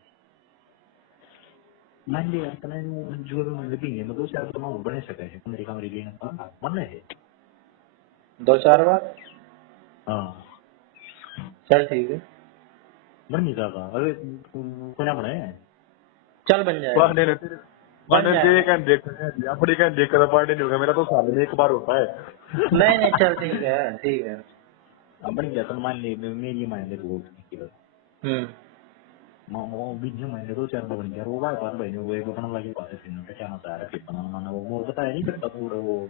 मान लिया तो मैं जो भी भी है मतलब उससे तो मैं बने सके है मेरे काम रे लेना मन है 2-4 बार। हाँ चल ठीक है, बन नहीं सकता अरे कोई ना बने चल बन जाएगा। पांडे ने तेरे पांडे ने तेरे कहने देख अपनी कहने देख कर पांडे नहीं होगा, मेरा तो साल में एक बार होता है। नहीं नहीं चल ठीक है, ठीक है। अब बन गया तो मान ले मेरी मान ले वो की बात वो भी नहीं मान ले तो चार बन गया वो बात भाई ने वो एक बनाने लगे बात है फिर क्या ना सारा फिर बनाना वो बताया नहीं करता पूरा वो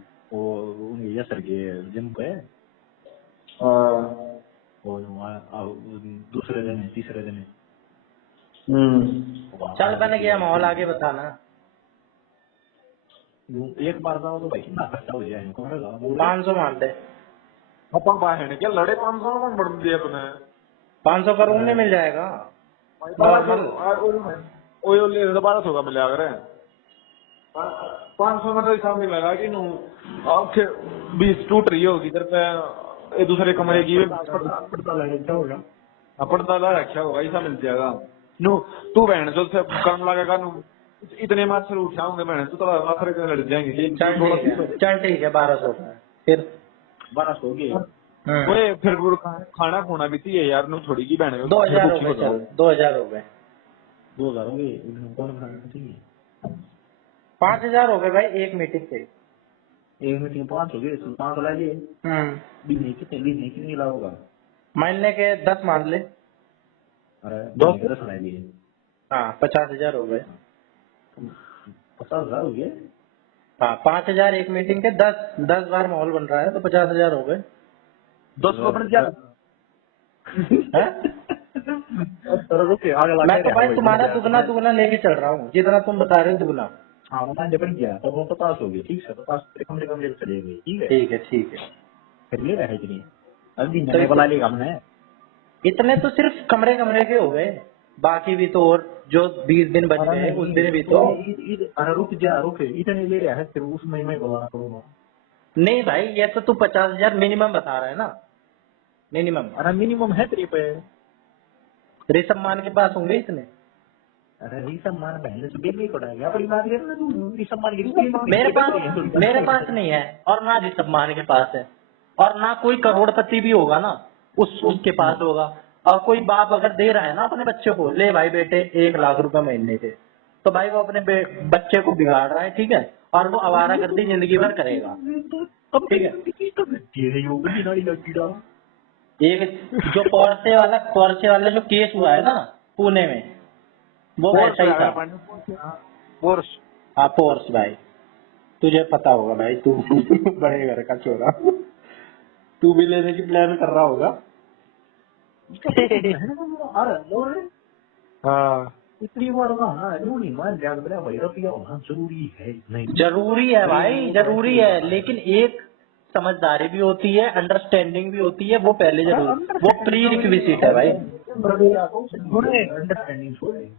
उन्हें ये सर के जिम पे और दूसरे दिन तीसरे दिन चल बन गया माहौल, आगे बताना। एक बार जाओ तो भाई कितना खर्चा हो जाए 500 मान दे। अपन बहन क्या लड़े 500 में बढ़ दिया तूने। 500 का रूम नहीं मिल जाएगा नॉर्मल? 1200 का मिला अगर 500 में तो हिसाब नहीं लगा कि नू आंखें 20 टूट रही होगी इधर पे एक दूसरे कमरे की पड़ता ला रखा होगा, ऐसा मिल जाएगा। नू तू बहन जो से काम लगेगा नू इतने मात्र उठा होंगे बहन तो मात्र लड़ जाएंगे। चल ठीक है 1200 का फिर 1200 हो गए ओए फिर खाना खोना भी चाहिए यार, नू थोड़ी की बहन 2000 हो गए, चल 2000 हो गए। 2000 हो गए कौन खाना चाहिए 5000 हो गए भाई एक मीटिंग पे। एक मीटिंग 5 हो गए 5 ला लिए बीस नहीं कितनी ला होगा महीने के 10 मान ले। अरे 10 ला लिए हाँ 50,000 हो गए। 50,000 हो गए हाँ 5,000 एक मीटिंग के, 10 बार माहौल बन रहा है तो 50,000 हो गए। 10 को बन क्या मैं तो भाई तुम्हारा दुगना लेके चल रहा हूँ, जितना तुम बता रहे हो दुगना। हाँ वो मैंने बन गया तो वो 50 हो गए ठीक है 50 कम से कम चले गए ठीक है ठीक है ठीक है। फिर ले रहे कि नहीं अभी नए वाला लेगा हमने इतने तो सिर्फ कमरे के हो गए, बाकी भी तो और जो 20 दिन बच गए उस दिन भी तो। अरे रुक इतने ले रहा है फिर उस महीने में बोला करूँगा नहीं भाई ये तो तू 50,000 मिनिमम बता रहा है ना, मिनिमम। अरे मिनिमम है तेरे पे ऋषभ मान के पास होंगे इतने। अरे ऋषभ मान बहन से बेबी पड़ेगा अपनी बात कर ना तू ऋषभ मान की मेरे पास नहीं है और ना ऋषभ मान के पास है, और ना कोई करोड़पति भी होगा ना उसके पास होगा। और कोई बाप अगर दे रहा है ना अपने बच्चे को, ले भाई बेटे 1 लाख रुपए महीने के, तो भाई वो अपने बच्चे को बिगाड़ रहा है, ठीक है, और वो आवारागर्दी जिंदगी भर करेगा, ठीक है। एक जो पोर्शे वाला जो केस हुआ है ना पुणे में, वो वैसा ही था। पोर्श हाँ पोर्श भाई, तुझे पता होगा भाई, तू बड़े घर का छोरा, तू भी लेने की प्लान कर रहा होगा। हाँ इतनी बार नहीं मान जाग बड़ा भाई रुपया होना जरूरी है नहीं जरूरी है भाई, जरूरी है, लेकिन एक समझदारी भी होती है, अंडरस्टैंडिंग भी होती है, वो पहले जरूरी, वो प्री रिक्विजिट है भाई। अंडरस्टैंडिंग छोड़े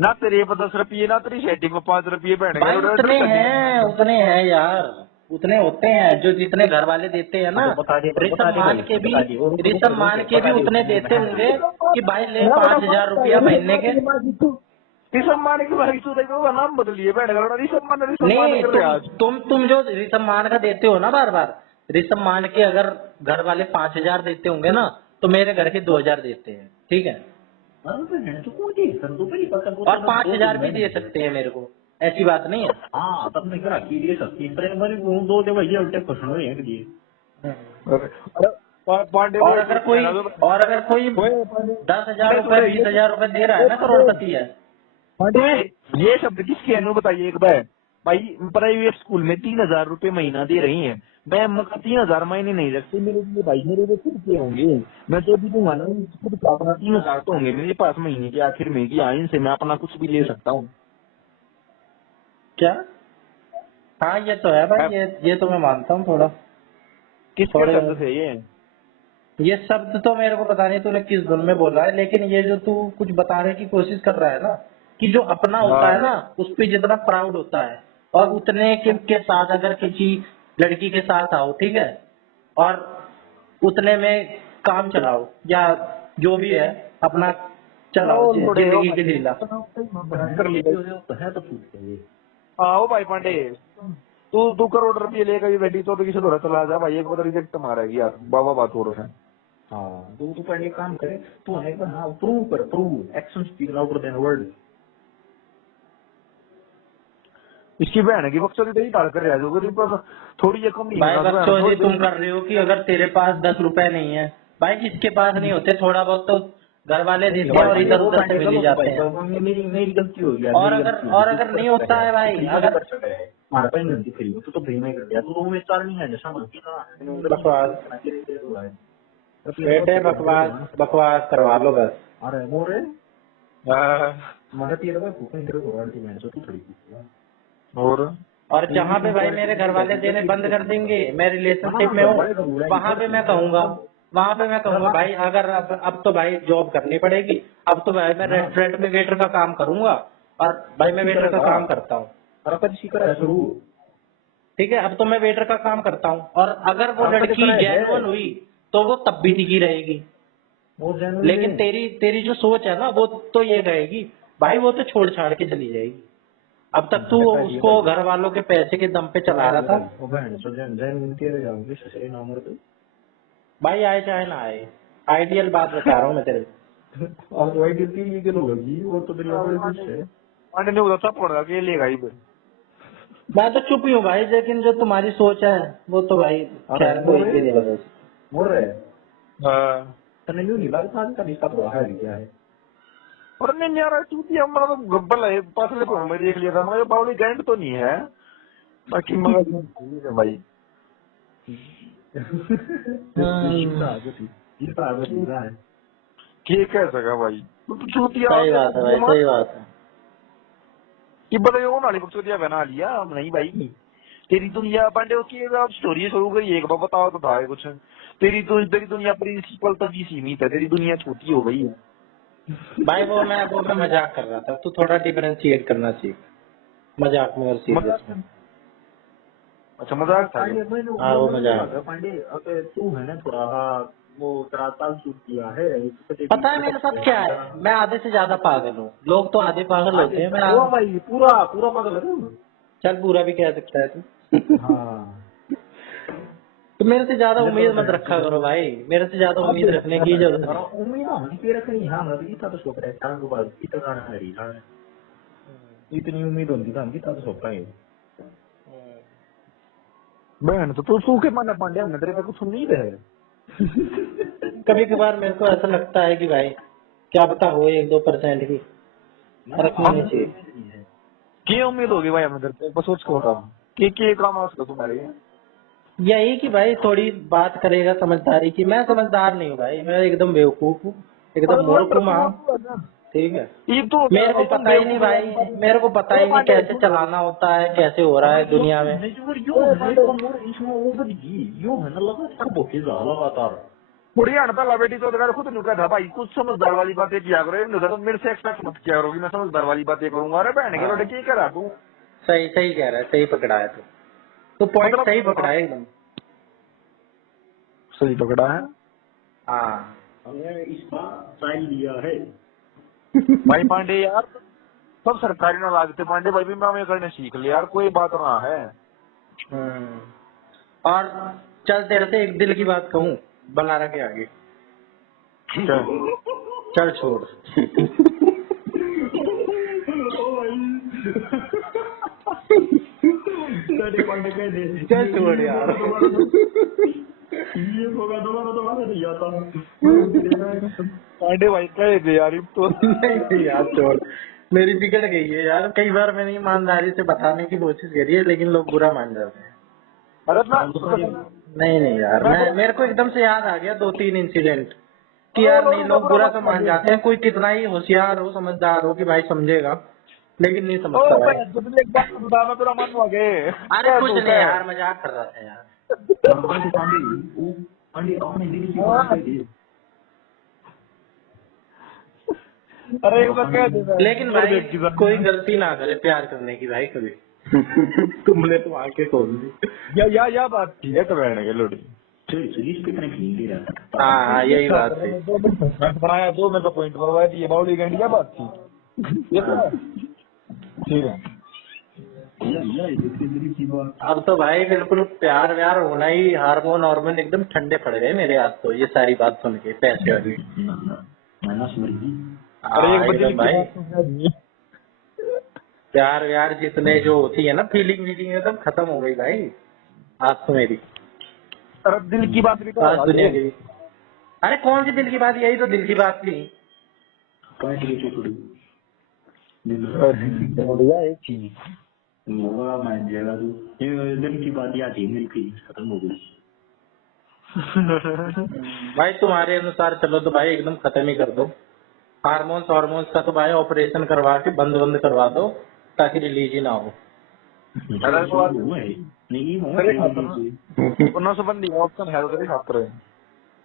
ना तेरे 10 रुपये ना तेरी सेटिंग में 5 रुपये बैठ भाई उतने हैं यार, उतने होते हैं जो जितने घर वाले देते हैं ना। ऋषभ मान के भी उतने देते होंगे कि भाई ले 5,000 रुपया महीने के। ऋषभ मान की भाई तू देखो नाम बदलिए बैठ कर ऋषभ मान नहीं तुम जो ऋषभ मान का देते हो ना बार बार, ऋषभ मान के अगर घर वाले 5,000 देते होंगे ना तो मेरे घर के 2,000 देते हैं, ठीक है। बहन तो कौन दे सर तो पहले पता को और 5,000 भी दे सकते हैं मेरे को, ऐसी बात नहीं है। हाँ तब मैं करा की दे सकती है पर मैंने वो दो दे भैया उल्टे पसंद हुए हैं कि पांडे और अगर कोई 10,000 रुपए 20,000 रुपए दे रहा है ना, करोड़पति है। पांडे ये शब्द किसके हैं बताइए एक बार। भाई प्राइवेट स्कूल में 3,000 रुपए महीना दे रही है, मैं 3,000 महीने नहीं रखते मेरे लिए भाई, मेरे लिए खुद के होंगे, मैं जो भी दूंगा ना खुद का अपना 3,000 तो होंगे मेरे पास महीने के आखिर में कि इनसे मैं अपना कुछ भी ले सकता हूँ। क्या? हाँ ये तो है भाई, ये तो मैं मानता हूँ थोड़ा। किसके थोड़े शब्द थे ये शब्द तो मेरे को पता नहीं तूने किस धुन में बोला है, लेकिन ये जो तू कुछ बताने की कोशिश कर रहा है ना, कि जो अपना होता है ना उस पे जितना प्राउड होता है, और उतने के साथ अगर किसी लड़की के साथ आओ, ठीक है, और उतने में काम चलाओ या जो भी है अपना चलाओ जिंदगी की लीला। कर लिया तो है तो ठीक है ये। आओ भाई पांडे, तू करोड़ रुपये लेकर ये बैठी तो किसी तरह चला जा भाई, एक बार रिजेक्ट मारेगी यार, बाबा बात हो रहा है। हाँ तो पहले काम करे तू है ना, हाँ prove action speak louder than word. इसकी बहन की बक्सों की डाल कर रहा जो थोड़ी ये कम भाई बकचोदी तुम कर रहे हो कि अगर तेरे पास 10 रुपए नहीं है, भाई जिसके पास नहीं होते थोड़ा बहुत तो घर वाले देते हैं और इधर उधर से मिल जाते हैं। मेरी गलती हो गया। और अगर नहीं होता है भाई, अगर हमारा पे गलती फ्री तो फ्री में कर दिया तो मैं चार नहीं है जैसा बेटे बकवास करवा लो बस। अरे मोरे तेरे को भूखन तेरे को थी मैंने तो थोड़ी और जहाँ पे भाई मेरे घर वाले देने बंद कर देंगे, मैं रिलेशनशिप में हूँ, वहाँ पे मैं कहूँगा भाई अगर अब तो भाई जॉब करनी पड़ेगी, अब तो भाई मैं रेस्टोरेंट में वेटर का काम करूंगा, और भाई मैं वेटर का काम करता हूँ, ठीक है, अब तो मैं वेटर का काम करता हूँ, और अगर वो लड़की जेन्युइन हुई तो वो तब भी टिकी रहेगी। लेकिन तेरी जो सोच है ना वो तो ये कहेगी भाई वो तो छोड़ छाड़ के चली जाएगी। अब तक तू उसको घर वालों के पैसे के दम पे चला रहा था। भाई आए चाहे ना आए, आइडियल बात बता रहा हूँ मैं तेरे को। पांडे ने उधर सब पड़ा के लेगा ही मैं तो चुप ही हूँ भाई, लेकिन जो तुम्हारी सोच है वो तो भाई खैर कोई भी नहीं बदल सकता। और नहीं यार चूती हमारा तो गब्बल है, पासले को मैं देख लिया था, मगर बावली गैंड तो नहीं है बाकी मगर भाई ये कह सका भाई तू तो चूतिया। सही बात है भाई, सही बात है। कि बड़े वो नाली चूतिया बना लिया नहीं भाई, तेरी दुनिया पांडे की अब स्टोरी शुरू करी एक बार बताओ तो था कुछ। तेरी दुनिया प्रिंसिपल तक ही सीमित है, तेरी दुनिया छोटी हो गई है भाई वो मैं मजाक कर रहा था, तू थोड़ा डिफरेंशिएट करना सीख, मजाक में और सीरियस में। अच्छा मजाक था हाँ वो मजाक। पांडे अगर तू है ना थोड़ा वो तेरा ताल सूट किया है, पता है मेरे साथ क्या है, मैं आधे से ज्यादा पागल हूँ, लोग तो आधे पागल होते हैं, मैं भाई पूरा पागल है। चल पूरा भी कह सकता है तू। हाँ तो मेरे से ज्यादा उम्मीद मत रखा करो भाई, मेरे से ज्यादा उम्मीद रखने की जरूरत नहीं। इतनी उम्मीद होती था हमकी तब सोचा है बहन तो तू सूखे माना पांडे, हमने तेरे पे कुछ उम्मीद है। कभी कभार मेरे को ऐसा लगता है कि भाई क्या पता हो 1-2% की फर्क नहीं चाहिए। क्या उम्मीद होगी भाई हमें तेरे पे, बस सोच को बता कि काम आ सकता तुम्हारे यही कि भाई थोड़ी बात करेगा समझदारी की। मैं समझदार नहीं हूँ भाई, मैं एकदम बेवकूफ हूँ, एकदम मूर्ख हूँ, ठीक है। मेरे को पता ही नहीं भाई, मेरे को पता ही नहीं कैसे चलाना होता है, कैसे हो रहा है दुनिया में। बुढ़िया पहला बेटी तो खुद नहीं कहता भाई, कुछ समझदार वाली बातें किया करो, तो मेरे से एक्सपेक्ट मत किया करोगी मैं समझदार वाली बातें करूंगा। अरे बहन के लोटे क्या करा तू, सही कह रहा है, सही पकड़ा है तो पॉइंट सही पकड़ा है एकदम सही पकड़ा है। हाँ हमने इसका साइन लिया है भाई पांडे यार सब सरकारी ना लागते पांडे भाई भी मैं करने सीख लिया यार, कोई बात ना है। और चल तेरे से एक दिल की बात कहूँ बलारा के आगे, चल छोड़। चल छोड़ यार। ये होगा दोबारा नहीं आता। पांडे भाई कहे थे यार तो। नहीं यार छोड़, मेरी बिगड़ गई है यार। कई बार मैंने ईमानदारी से बताने की कोशिश करी है, लेकिन लोग बुरा मान जाते हैं। अरे नहीं नहीं यार, मेरे को एकदम से याद आ गया 2-3 इंसिडेंट कि यार नहीं, लोग बुरा तो मान जाते हैं। कोई कितना ही होशियार हो, समझदार हो कि भाई समझेगा, लेकिन नहीं समझता भाई। एक बात बता, मैं तेरा मन हो गए। अरे कुछ नहीं यार, मजाक कर रहा था यार। अपने दिल की बात कह दी। अरे एक बार कह दे। लेकिन भाई कोई गलती ना करे प्यार करने की भाई कभी। तुमने तो आके खोल दी। या बात थी है तो बहन के लोड़ी। हाँ यही बात है। 2 मिनट बनाया, 2 मिनट का पॉइंट बनवाया थी, ये बाउली गंडी क्या बात थी। ठीक है। अब तो भाई बिल्कुल प्यार व्यार होना ही, हार्मोन हार्मोन एकदम ठंडे पड़ गए मेरे आज तो, ये सारी बात सुन के पैसे वाली। अरे एक हाँ, बच्चे एकदम भाई की प्यार व्यार जितने जो होती है ना, फीलिंग वीलिंग एकदम खत्म हो गई भाई आज तो मेरी। अरे दिल की बात भी तो आज दुनिया की। अरे कौन सी दिल की बात, यही तो दिल की बात थी। एक चीज दिल की बात याद ही दिल की खत्म हो गई। भाई तुम्हारे अनुसार चलो तो भाई एकदम खत्म ही कर दो। हार्मोन्स हार्मोन्स का तो भाई ऑपरेशन करवा के बंद बंद करवा दो, ताकि रिलीज ही ना हो। नसबंदी ऑप्शन है तो तेरे खातर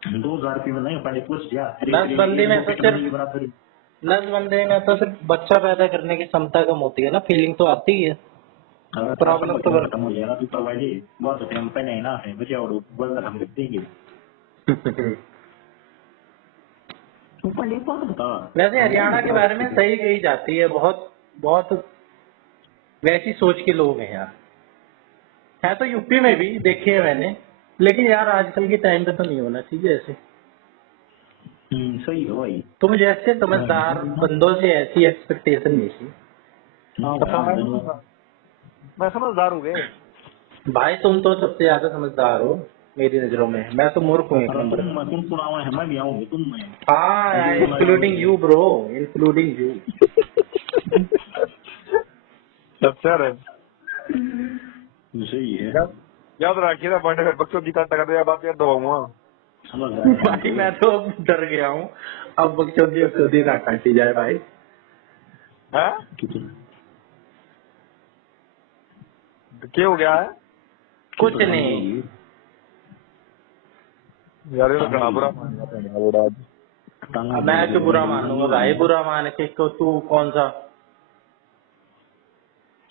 2000 रुपये में नहीं पहले पूछ दिया। नसबंदी में तो सिर्फ नसबंदी में तो सिर्फ बच्चा पैदा करने की क्षमता कम होती है ना, फीलिंग तो आती ही है। प्रॉब्लम तो खत्म हो जाएगा। तू परवाइए बहुत टाइम पे नहीं ना है मुझे और बंद हम लिख देंगे। तू पहले बात बता। वैसे हरियाणा के बारे में सही कही जाती है, बहुत बहुत वैसी सोच के लोग हैं यार। है तो यूपी में भी देखे है मैंने, लेकिन यार आजकल के टाइम पे तो नहीं होना चाहिए ऐसे। सही है भाई। तुम जैसे समझदार बंदों से ऐसी एक्सपेक्टेशन नहीं थी। मैं समझदार हूँ गए भाई तुम तो सबसे ज्यादा समझदार हो मेरी नजरों में, मैं तो मूर्ख हूँ एक नंबर का। तुम सुनावा है मैं भी आऊंगी तुम में। हाँ including you bro, including you. अच्छा है सही है। याद रखिए ना बर्थडे बच्चों की काटा कर बात याद दबाऊंगा। भाई मैं तो अब डर गया हूँ, अब बच्चों की ना काटी जाए भाई। हैं क्या हो गया है? कुछ नहीं यार ये तो घना बुरा मान गया आज। मैं क्यों बुरा मानूंगा भाई, बुरा मान के तो तू कौन सा।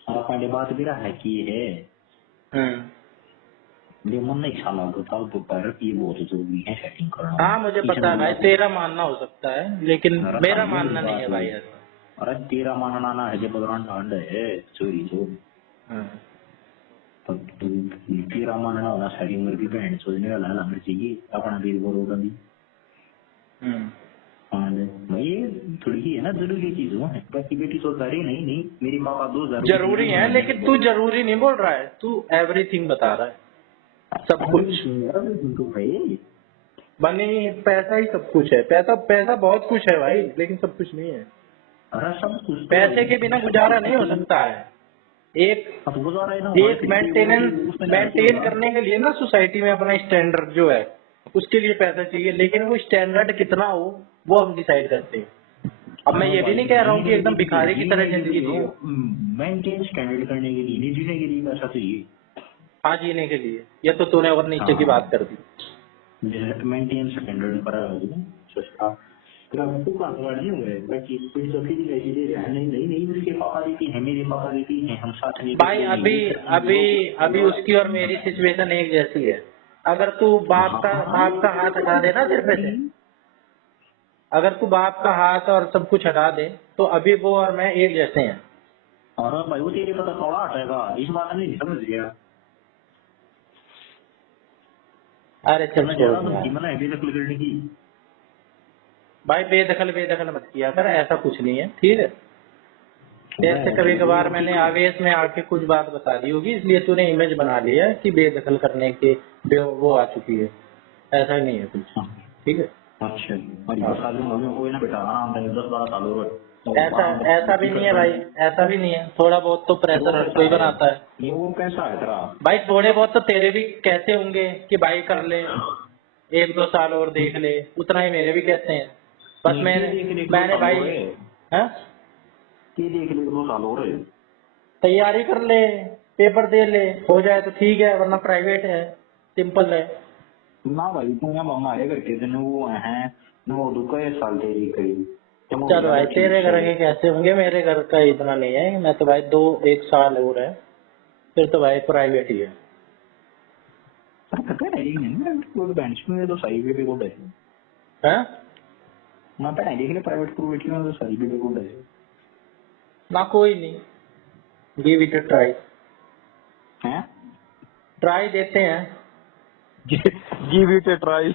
पहले बात भी रहा है कि है मन नहीं साला बताओ तो पर ये बहुत जरूरी है सेटिंग करना। हाँ मुझे पता है भाई, तेरा मानना हो सकता है लेकिन मेरा मानना नहीं है भाई ऐसा। अरे तेरा मानना ना है जब बदरान ढांड है चोरी तो तेरा मानना होना सारी उम्र की बहन सोचने वाला हमें चाहिए अपना दिल को रोका भी। ये थोड़ी है ना जरूरी चीजों है, बाकी बेटी सोचता रही नहीं नहीं मेरी माँ का 2000 जरूरी है, लेकिन तू जरूरी नहीं बोल रहा है, तू एवरीथिंग बता रहा है, सब कुछ भाई बने पैसा ही सब कुछ है। पैसा पैसा बहुत कुछ है भाई, लेकिन सब कुछ नहीं है। अरे सब कुछ पैसे के बिना गुजारा नहीं हो सकता है। एक मेंटेन करने के लिए ना सोसाइटी में अपना स्टैंडर्ड जो है उसके लिए पैसा चाहिए, लेकिन वो स्टैंडर्ड कितना हो वो हम डिसाइड करते हैं। अब मैं ये भी नहीं कह रहा हूँ कि एकदम भिखारी की तरह जिंदगी जियो। मेंटेन स्टैंडर्ड करने के लिए नहीं, जीने के लिए पैसा चाहिए। हाँ जीने के लिए, या तो तूने और नीचे की बात कर दी। मेंटेन स्टैंडर्ड पर सस्ता नहीं हुए बाकी नहीं उसके पापा देती है मेरे पापा देती है हम साथ में। भाई अभी उसकी और मेरी सिचुएशन एक जैसी है। अगर तू बाप का हाथ हटा दे ना सिर पे से, अगर तू बाप का हाथ और सब कुछ हटा दे तो अभी वो और मैं एक जैसे हैं। और भाई वो तेरे पता थोड़ा हटेगा इस बात नहीं समझ गया। अरे चल छोड़ करने की भाई बेदखल बेदखल मत किया कर, ऐसा कुछ नहीं है, ठीक है। जैसे कभी कभार मैंने आवेश में आके कुछ बात बता दी होगी, इसलिए तूने इमेज बना लिया कि बेदखल करने के वो आ चुकी है। ऐसा ही नहीं है कुछ, ठीक है। अच्छा हमारी बरसात में मम्मी को ना बेटा आराम से 10-12 साल हो गए। ऐसा ऐसा भी नहीं है भाई, ऐसा भी नहीं है, थोड़ा बहुत तो प्रेशर हर कोई बनाता है। ये वो कैसा है तेरा? भाई थोड़े बहुत तो तेरे भी कहते होंगे कि भाई कर ले, 1-2 साल और देख ले, उतना ही मेरे भी कहते हैं। बस मैंने भाई हाँ ये देख ले 2 साल हो रहे। तैयारी कर ले, पेपर दे ले, हो जाए तो ठीक है, वरना प्राइवेट है, सिंपल है। ना भाई तू यहाँ हमारे घर के दिन वो है वो दुका 1 साल तेरी कही। चल भाई तेरे घर के कैसे होंगे, मेरे घर का इतना नहीं है, मैं तो भाई 1 साल और है, फिर तो भाई प्राइवेट ही है। बेंच में तो सही भी गुड है। हैं? मैं पढ़ाई देख ले प्राइवेट प्रोवेट में तो सही भी गुड है ना कोई नहीं, गिव इट अ ट्राई। हैं? ट्राई देते हैं। Give it A try.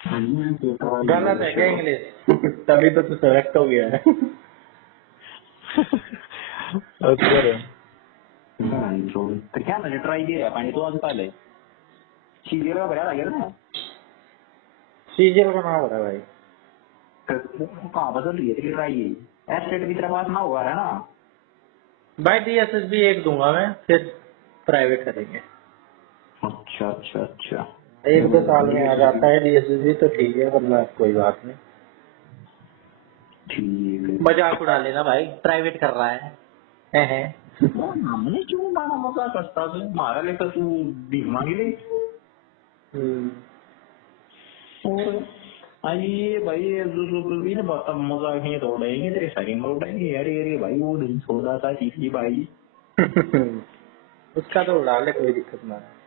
गलत है क्या इंग्लिश? तभी तो तू सेलेक्ट हो गया है। अच्छा तो क्या मैंने ट्राई किया पानी तो आज पहले सीजर का बड़ा लगे ना सीजर का नाम हो रहा है भाई। कहाँ बदल रही है ट्राई एस्टेट की तरफ ना हुआ है ना भाई DSSB 1 दूंगा मैं, फिर प्राइवेट करेंगे। अच्छा अच्छा अच्छा 1-2 साल में आ जाता है DSSB तो ठीक है, वरना कोई बात नहीं। ठीक है मजाक उड़ा लेना भाई, प्राइवेट कर रहा है। हमने क्यों माना मजा करता है मारा लेकर तू भीख मांगी ले और ये भाई ये ना बहुत मजा है तो उड़ाएंगे तेरे सारी में उड़ाएंगे अरे अरे भाई वो दिन छोड़ा था तीसरी भाई उसका तो उड़ा ले, कोई दिक्कत ना है।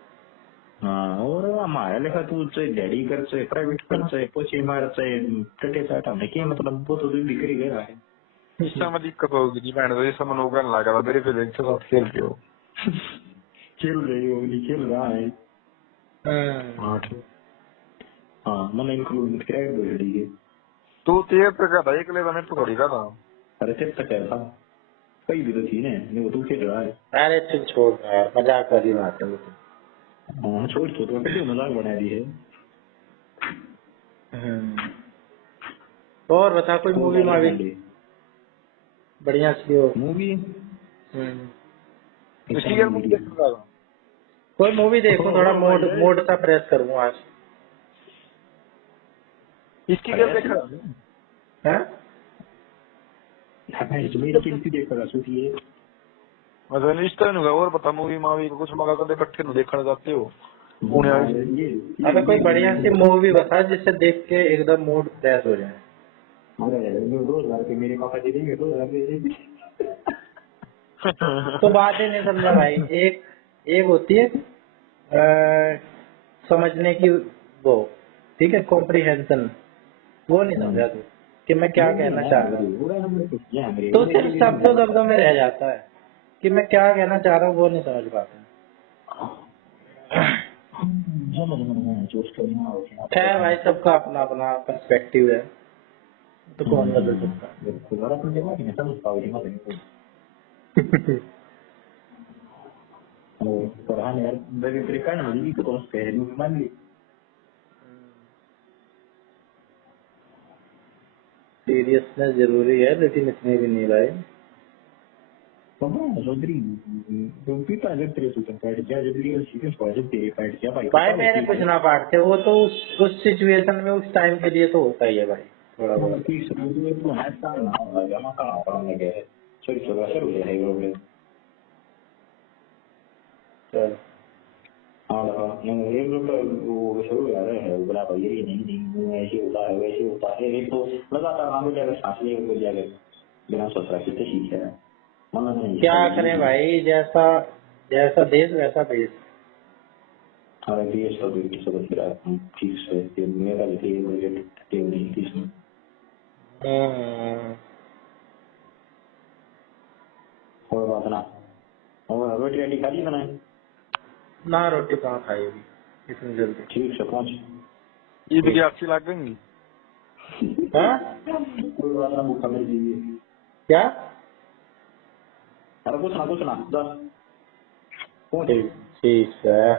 हाँ और हमारा लेखा तू चाहे डैडी कर चाहे प्राइवेट कर चाहे पोछे मार चाहे टटे चाटा में क्या मतलब वो तो बिक्री कर रहा है इस समय दिक्कत होगी जी बहन तो इस समय लोग कहने लगा मेरे फीलिंग्स के साथ खेलते हो खेल रही हो नहीं खेल रहा है हाँ ठीक हाँ मैंने इंक्लूड किया है दो ठीक है तू तेरे पे का था एक ले मैंने तो थोड़ी का था अरे तेरे तक है था कई भी तो थी ने नहीं वो तू खेल रहा है अरे चल छोड़ यार, मजाक वाली बात है वो तो। हाँ छोड़ तो क्यों मजाक बना दी है और बता कोई मूवी मावी बढ़िया सी हो। मूवी इसकी क्या मूवी देख रहा था कोई मूवी देखो, थोड़ा मूड सा फ्रेश करूँ आज। इसकी क्या देख रहा था हैं मेरी किसी देख रहा सोचिए मतलब रिश्ता नहीं होगा और बता मूवी मावी को कुछ मगा कर इकट्ठे नहीं देखने जाते हो अबे कोई बढ़िया सी मूवी बता जिससे देख के एकदम मूड फ्रेश हो जाए। रोज मेरे पापा जी देंगे रोज तो बात ही नहीं समझा भाई। एक होती है समझने की वो, ठीक है, कॉम्प्रिहेंशन, वो नहीं समझा तू कि मैं क्या कहना चाह रहा हूँ। तो सिर्फ शब्दों में रह जाता है कि मैं क्या कहना चाह रहा हूँ, वो नहीं समझ पाता। खैर भाई सबका अपना अपना पर्सपेक्टिव है, तो कौन बदल सकता है। सीरियसनेस जरूरी है, लेकिन इतनी भी नहीं भाई। भाई मेरे कुछ ना पाटते, वो तो उस सिचुएशन में उस टाइम के लिए तो होता ही है भाई, थोड़ा बहुत। चल वो शुरू हो रहा है बोला भाई ये नहीं ऐसे होता है वैसे होता है एक तो लगातार नाम जाकर सांस ले जाकर बिना सोच रहा कितने सीख है क्या करें भाई, जैसा जैसा देश वैसा देश। हमारे देश का भी समझ रहा ठीक से मेरा भी और बात ना और रोटी वाली खाली बनाए ना रोटी कहाँ खाई अभी इतनी जल्दी। ठीक से पहुंच ईद की अच्छी लगेंगी हाँ कोई बात ना भूखा मिल जाइए। क्या? अरे कुछ ना दस ठीक ठीक है।